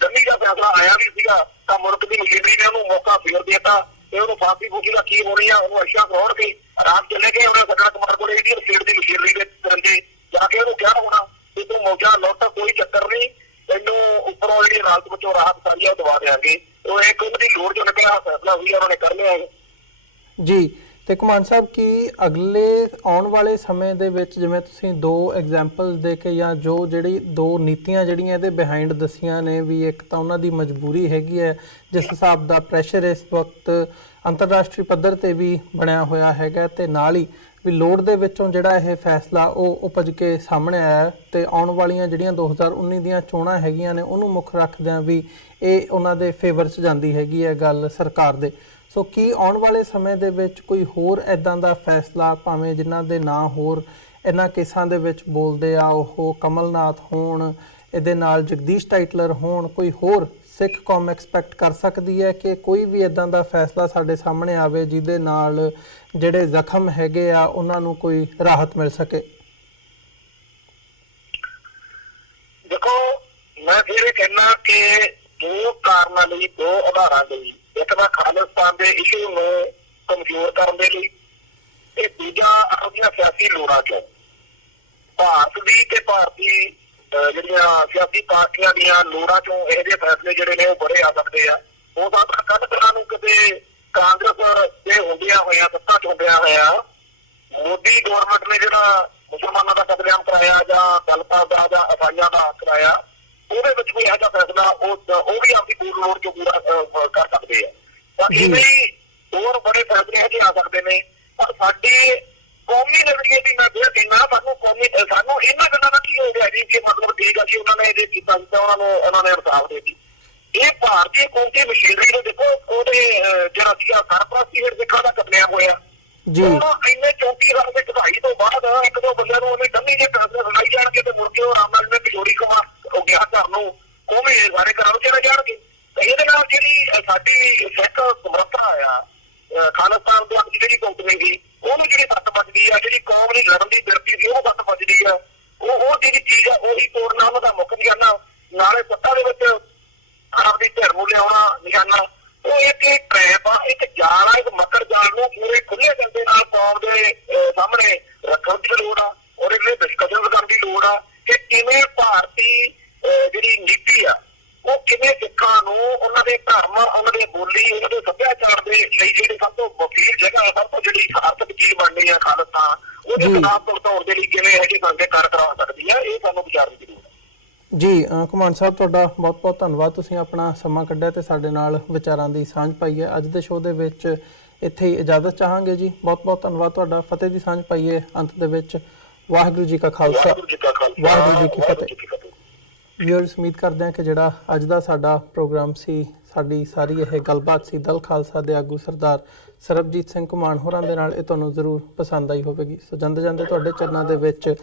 ਡੰਮੀ ਦਾ ਫੈਸਲਾ ਆਇਆ ਵੀ ਸੀਗਾ ਤਾਂ ਮੁਲਕ ਦੀ ਮਸ਼ੀਨਰੀ ਨੇ ਉਹਨੂੰ ਮੌਕਾ ਫੇਰ ਦੇਤਾ ਤੇ ਉਹਨੂੰ ਫਾਂਸੀ ਫੂਸੀ ਦਾ ਕੀ ਹੋਣੀ ਆ, ਉਹਨੂੰ ਅਸ਼ਾ ਕਰਾਉਣ ਕੇ ਆਰਾਮ ਚਲੇ ਗਏ। ਉਹਨੇ ਸੱਜਣ ਕੁਮਾਰ ਕੋਲ ਇਹਦੀ ਸਟੇਟ ਦੀ ਮਸ਼ੀਨਰੀ ਦੇ ਦਰੰਦੇ ਜਾ ਕੇ ਉਹਨੂੰ ਕਿਹਾ ਹੋਣਾ ਕਿ ਤੂੰ ਮੌਜਾ ਲੁੱਟ, ਕੋਈ ਚੱਕਰ ਨਹੀਂ, ਤੈਨੂੰ ਉੱਪਰੋਂ ਜਿਹੜੀ ਅਦਾਲਤ ਵਿੱਚੋਂ ਰਾਹਤ ਸਾਰੀ ਆ ਉਹ ਦਵਾ ਦਿਆਂਗੇ। ਉਹ ਇੱਕ ਉਹਦੀ ਲੋੜ ਚੋਂ ਨਿਕਲਿਆ ਫੈਸਲਾ ਹੋਈ, ਉਹਨਾਂ ਨੇ ਕਰ ਲਿਆ ਜੀ। ਤੇ ਕੁਮਾਨ ਸਾਹਿਬ, ਕੀ ਅਗਲੇ ਆਉਣ ਵਾਲੇ ਸਮੇਂ ਦੇ ਵਿੱਚ ਜਿਵੇਂ ਤੁਸੀਂ ਦੋ ਐਗਜ਼ਾਮਪਲਸ ਦੇ ਕੇ ਜਾਂ ਜੋ ਜਿਹੜੀ ਦੋ ਨੀਤੀਆਂ ਜਿਹੜੀਆਂ ਇਹਦੇ ਬਿਹਾਈਂਡ ਦੱਸੀਆਂ ਨੇ, ਵੀ ਇੱਕ ਤਾਂ ਉਹਨਾਂ ਦੀ ਮਜਬੂਰੀ ਹੈਗੀ ਹੈ ਜਿਸ ਹਿਸਾਬ ਦਾ ਪ੍ਰੈਸ਼ਰ ਇਸ ਵਕਤ ਅੰਤਰਰਾਸ਼ਟਰੀ ਪੱਧਰ ਤੇ ਵੀ ਬਣਿਆ ਹੋਇਆ ਹੈਗਾ, ਤੇ ਨਾਲ ਹੀ ਵੀ ਲੋੜ ਦੇ ਵਿੱਚੋਂ ਜਿਹੜਾ ਇਹ ਫੈਸਲਾ ਉਹ ਉਪਜ ਕੇ ਸਾਹਮਣੇ ਆਇਆ ਤੇ ਆਉਣ ਵਾਲੀਆਂ ਜਿਹੜੀਆਂ 2019 ਦੀਆਂ ਚੋਣਾਂ ਹੈਗੀਆਂ ਨੇ ਉਹਨੂੰ ਮੁੱਖ ਰੱਖਦਿਆਂ ਵੀ ਇਹ ਉਹਨਾਂ ਦੇ ਫੇਵਰ 'ਚ ਜਾਂਦੀ ਹੈਗੀ ਹੈ ਗੱਲ ਸਰਕਾਰ ਦੇ। ਸੋ ਕੀ ਆਉਣ ਵਾਲੇ ਸਮੇਂ ਦੇ ਵਿੱਚ ਕੋਈ ਹੋਰ ਇੱਦਾਂ ਦਾ ਫੈਸਲਾ, ਭਾਵੇਂ ਜਿਨ੍ਹਾਂ ਦੇ ਨਾਂ ਹੋਰ ਇਹਨਾਂ ਕੇਸਾਂ ਦੇ ਵਿੱਚ ਬੋਲਦੇ ਆ, ਉਹ ਕਮਲਨਾਥ ਹੋਣ, ਇਹਦੇ ਨਾਲ ਜਗਦੀਸ਼ ਟਾਈਟਲਰ ਹੋਣ, ਕੋਈ ਹੋਰ ਸਿੱਖ ਕੌਮ ਐਕਸਪੈਕਟ ਕਰ ਸਕਦੀ ਹੈ ਕਿ ਕੋਈ ਵੀ ਇੱਦਾਂ ਦਾ ਫੈਸਲਾ ਸਾਡੇ ਸਾਹਮਣੇ ਆਵੇ ਜਿਹਦੇ ਨਾਲ ਜਿਹੜੇ ਜ਼ਖਮ ਹੈਗੇ ਆ ਉਹਨਾਂ ਨੂੰ ਕੋਈ ਰਾਹਤ ਮਿਲ ਸਕੇ? ਦੇਖੋ, ਮੈਂ ਫਿਰ ਇਹ ਕਹਿਣਾ ਕਿ ਦੋ ਕਾਰਨਾਂ ਲਈ, ਦੋ ਆਧਾਰਾਂ ਲਈ, ਇੱਕ ਤਾਂ ਖਾਲਿਸਤਾਨ ਦੇ ਇਸ਼ੂ ਨੂੰ ਕਮਜ਼ੋਰ ਕਰਨ ਦੇ ਲਈ ਤੇ ਦੂਜਾ ਆਪਣੀਆਂ ਸਿਆਸੀ ਲੋੜਾਂ ਚੋਂ ਭਾਰਤ ਦੀ ਤੇ ਭਾਰਤੀ ਜਿਹੜੀਆਂ ਸਿਆਸੀ ਪਾਰਟੀਆਂ ਦੀਆਂ ਲੋੜਾਂ ਚੋਂ ਇਹੋ ਜਿਹੇ ਫੈਸਲੇ ਜਿਹੜੇ ਨੇ ਉਹ ਬੜੇ ਆ ਸਕਦੇ ਆ। ਉਹ ਤਾਂ ਕੱਲ੍ਹ ਤਰ੍ਹਾਂ ਨੂੰ ਕਿਤੇ ਕਾਂਗਰਸ ਦੇ ਹੁੰਦਿਆਂ ਹੋਇਆ, ਸੱਤਾ ਚ ਹੁੰਦਿਆਂ ਹੋਇਆ ਮੋਦੀ ਗੌਰਮੈਂਟ ਨੇ ਜਿਹੜਾ ਮੁਸਲਮਾਨਾਂ ਦਾ ਕਤਲੇਆਮ ਕਰਾਇਆ ਜਾਂ ਦਲਿਤਾਂ ਦਾ ਜਾਂ ਇਸਾਈਆਂ ਦਾ ਕਰਾਇਆ, ਉਹਦੇ ਵਿੱਚ ਕੋਈ ਇਹੋ ਜਿਹਾ ਫੈਸਲਾ ਉਹ ਵੀ ਆਪਦੀ ਪੂਰੀ ਲੋੜ ਚੋਂ ਪੂਰਾ ਕਰ ਸਕਦੇ ਆ। ਤਾਂ ਇਹ ਲਈ ਹੋਰ ਬੜੇ ਫੈਸਲੇ ਹਜੇ ਆ ਸਕਦੇ ਨੇ, ਪਰ ਸਾਡੇ ਕੌਮੀ ਨਜ਼ਰੀਏ ਦੀ ਮੈਂ ਫਿਰ ਕਹਿੰਦਾ ਸਾਨੂੰ ਇਹਨਾਂ ਗੱਲਾਂ ਦਾ ਕੀ ਹੋ ਗਿਆ ਜੀ ਕਿ ਮਤਲਬ ਠੀਕ ਆ ਜੀ ਉਹਨਾਂ ਨੇ ਜੇ ਕੀਤਾ ਉਹਨਾਂ ਨੇ ਇਨਸਾਫ ਦੇ ਦਿੱਤੀ। ਇਹ ਭਾਰਤੀ ਕੌਮੀ ਮਸ਼ੀਨਰੀ ਨੂੰ ਦੇਖੋ ਉਹਦੇ ਜਿਹੜਾ ਸੀਗਾ ਸਰਪ੍ਰਸਤੀ ਹੇਠ ਸਿੱਖਾਂ ਦਾ ਕਤਲਿਆ ਹੋਇਆ ਜੀ। ਇੰਨੇ 34 ਸਾਲ ਦੇ ਢਾਈ ਤੋਂ ਬਾਅਦ ਇੱਕ ਦੋ ਬੰਦਿਆਂ ਨੂੰ ਉਹਨੇ ਡੰਮੀ ਜੇ ਫੈਸਲੇ ਸੁਣਾਈ ਜਾਣਗੇ ਤੇ ਮੁੜ ਕੇ ਉਹ ਆਰਾਮ ਨਾਲ ਤਿਜੋਰੀ ਹੋ ਗਿਆ ਘਰ ਨੂੰ ਕੌਮੀ ਸਾਰੇ ਘਰਾਂ ਨੂੰ ਚਲੇ ਜਾਣਗੇ। ਤੇ ਇਹਦੇ ਨਾਲ ਜਿਹੜੀ ਸਾਡੀ ਸਿੱਖ ਸਮਰੱਥਾ ਆ ਖਾਲਿਸਤਾਨ ਦੇ ਆਪਣੀ ਜਿਹੜੀ ਕੌਮੀ ਦੀ ਉਹਨੂੰ ਜਿਹੜੀ ਸੱਟ ਵੱਜਦੀ ਆ, ਜਿਹੜੀ ਕੌਮ ਦੀ ਲੜਨ ਦੀ ਬਿਰਤੀ ਸੀ ਉਹ ਸੱਟ ਵੱਜਦੀ ਆ, ਉਹ ਜਿਹੜੀ ਚੀਜ਼ ਆ ਉਹੀ ਤੋੜਨਾ ਉਹਨਾਂ ਦਾ ਮੁੱਖ ਨਿਸ਼ਾਨਾ। ਨਾਲੇ ਸੱਤਾ ਦੇ ਵਿੱਚ ਆਪਣੀ ਧਿਰ ਨੂੰ ਲਿਆਉਣਾ ਨਿਸ਼ਾਨਾ। ਉਹ ਇੱਕ ਟ੍ਰੈਪ ਆ, ਇੱਕ ਜਾਲ ਆ, ਇੱਕ ਮੱਕੜ ਜਾਲ ਨੂੰ ਪੂਰੇ ਖੁੱਲੇ ਡੰਡੇ ਨਾਲ ਕੌਮ ਦੇ ਸਾਹਮਣੇ ਰੱਖਣ ਦੀ ਲੋੜ ਆ ਔਰ ਇਹਦੇ ਡਿਸਕਸ਼ਨ ਕਰਨ ਦੀ ਲੋੜ ਆ ਕਿ ਕਿਵੇਂ ਭਾਰਤੀ ਜਿਹੜੀ ਨੀਤੀ ਆ ਉਹ ਕਿਵੇਂ ਸਿੱਖਾਂ ਨੂੰ ਉਹਨਾਂ ਦੇ ਧਰਮ, ਉਹਨਾਂ ਦੀ ਬੋਲੀ, ਉਹਨਾਂ ਦੇ ਸੱਭਿਆਚਾਰ ਦੇ ਲਈ ਜਿਹੜੀ ਸਭ ਤੋਂ ਵਕੀਲ ਜਗ੍ਹਾ, ਸਭ ਤੋਂ ਜਿਹੜੀ ਸਾਰਥਕ ਚੀਜ਼ ਬਣਨੀ ਆ ਖਾਲਿਸਤਾਨ, ਉਹਦੇ ਖਿਲਾਫ ਭੁਗਤਾਉਣ ਦੇ ਲਈ ਕਿਵੇਂ ਇਹੋ ਜਿਹੇ ਬੰਦੇ ਕਰ ਕਰਾ ਸਕਦੀ ਆ, ਇਹ ਸਾਨੂੰ ਵਿਚਾਰਨ ਦੀ ਲੋੜ ਹੈ ਜੀ। ਘੁਮਾਣ ਸਾਹਿਬ ਤੁਹਾਡਾ ਬਹੁਤ ਬਹੁਤ ਧੰਨਵਾਦ, ਤੁਸੀਂ ਆਪਣਾ ਸਮਾਂ ਕੱਢਿਆ ਤੇ ਸਾਡੇ ਨਾਲ ਵਿਚਾਰਾਂ ਦੀ ਸਾਂਝ ਪਾਈ ਹੈ। ਅੱਜ ਦੇ ਸ਼ੋਅ ਦੇ ਵਿੱਚ ਇੱਥੇ ਹੀ ਇਜਾਜ਼ਤ ਚਾਹਾਂਗੇ ਜੀ। ਬਹੁਤ ਬਹੁਤ ਧੰਨਵਾਦ ਤੁਹਾਡਾ। ਫਤਿਹ ਦੀ ਸਾਂਝ ਪਾਈਏ ਅੰਤ ਦੇ ਵਿੱਚ। ਵਾਹਿਗੁਰੂ ਜੀ ਕਾ ਖਾਲਸਾ, ਵਾਹਿਗੁਰੂ ਜੀ ਕੀ ਫਤਿਹ। ਵੀਅਰਸ, ਉਮੀਦ ਕਰਦੇ ਹਾਂ ਕਿ ਜਿਹੜਾ ਅੱਜ ਦਾ ਸਾਡਾ ਪ੍ਰੋਗਰਾਮ ਸੀ, ਸਾਡੀ ਸਾਰੀ ਇਹ ਗੱਲਬਾਤ ਸੀ ਦਲ ਖਾਲਸਾ ਦੇ ਆਗੂ ਸਰਦਾਰ ਸਰਬਜੀਤ ਸਿੰਘ ਘੁਮਾਣ ਹੋਰਾਂ ਦੇ ਨਾਲ, ਇਹ ਤੁਹਾਨੂੰ ਜ਼ਰੂਰ ਪਸੰਦ ਆਈ ਹੋਵੇਗੀ। ਸੋ ਜਾਂਦੇ ਜਾਂਦੇ ਤੁਹਾਡੇ ਚਰਨਾਂ ਦੇ ਵਿੱਚ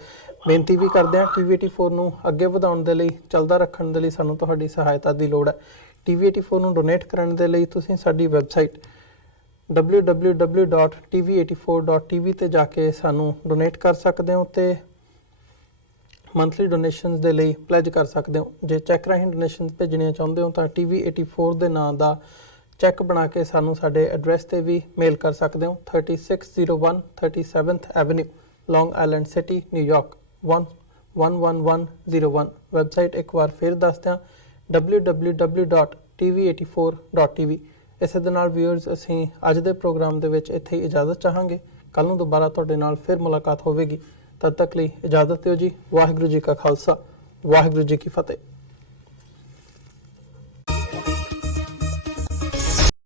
ਬੇਨਤੀ ਵੀ ਕਰਦੇ ਹਾਂ, TV84 ਨੂੰ ਅੱਗੇ ਵਧਾਉਣ ਦੇ ਲਈ, ਚੱਲਦਾ ਰੱਖਣ ਦੇ ਲਈ ਸਾਨੂੰ ਤੁਹਾਡੀ ਸਹਾਇਤਾ ਦੀ ਲੋੜ ਹੈ। TV84 ਨੂੰ ਡੋਨੇਟ ਕਰਨ ਦੇ ਲਈ ਤੁਸੀਂ ਸਾਡੀ ਵੈਬਸਾਈਟ www.tv84.tv ਤੇ ਜਾ ਕੇ ਸਾਨੂੰ ਡੋਨੇਟ ਕਰ ਸਕਦੇ ਹੋ ਤੇ ਮੰਥਲੀ ਡੋਨੇਸ਼ਨਸ ਦੇ ਲਈ ਪਲੇਜ ਕਰ ਸਕਦੇ ਹੋ। ਜੇ ਚੈੱਕ ਰਾਹੀਂ ਡੋਨੇਸ਼ਨਸ ਭੇਜਣੀਆਂ ਚਾਹੁੰਦੇ ਹੋ ਤਾਂ TV84 ਦੇ ਨਾਂ ਦਾ ਚੈੱਕ ਬਣਾ ਕੇ ਸਾਨੂੰ ਸਾਡੇ ਐਡਰੈਸ ਤੇ ਵੀ ਮੇਲ ਕਰ ਸਕਦੇ ਹੋ। 3601 37th ਐਵਨਿਊ, ਲੌਂਗ ਆਈਲੈਂਡ ਸਿਟੀ, ਨਿਊਯਾਰਕ 11101। ਵੈਬਸਾਈਟ ਇੱਕ ਵਾਰ ਫਿਰ ਦੱਸ ਦਿਆਂ, www.tv84.tv। ਇਸੇ ਦੇ ਨਾਲ ਵੀਅਰਸ, ਅਸੀਂ ਅੱਜ ਦੇ ਪ੍ਰੋਗਰਾਮ ਦੇ ਵਿੱਚ ਇੱਥੇ ਹੀ ਇਜਾਜ਼ਤ ਚਾਹਾਂਗੇ। ਕੱਲ੍ਹ ਨੂੰ ਦੁਬਾਰਾ ਤੁਹਾਡੇ ਨਾਲ ਫਿਰ ਮੁਲਾਕਾਤ ਹੋਵੇਗੀ। ਤਦ ਤੱਕ ਲਈ ਇਜਾਜ਼ਤ ਦਿਓ ਜੀ। ਵਾਹਿਗੁਰੂ ਜੀ ਕਾ ਖਾਲਸਾ, ਵਾਹਿਗੁਰੂ ਜੀ ਕੀ ਫਤਿਹ।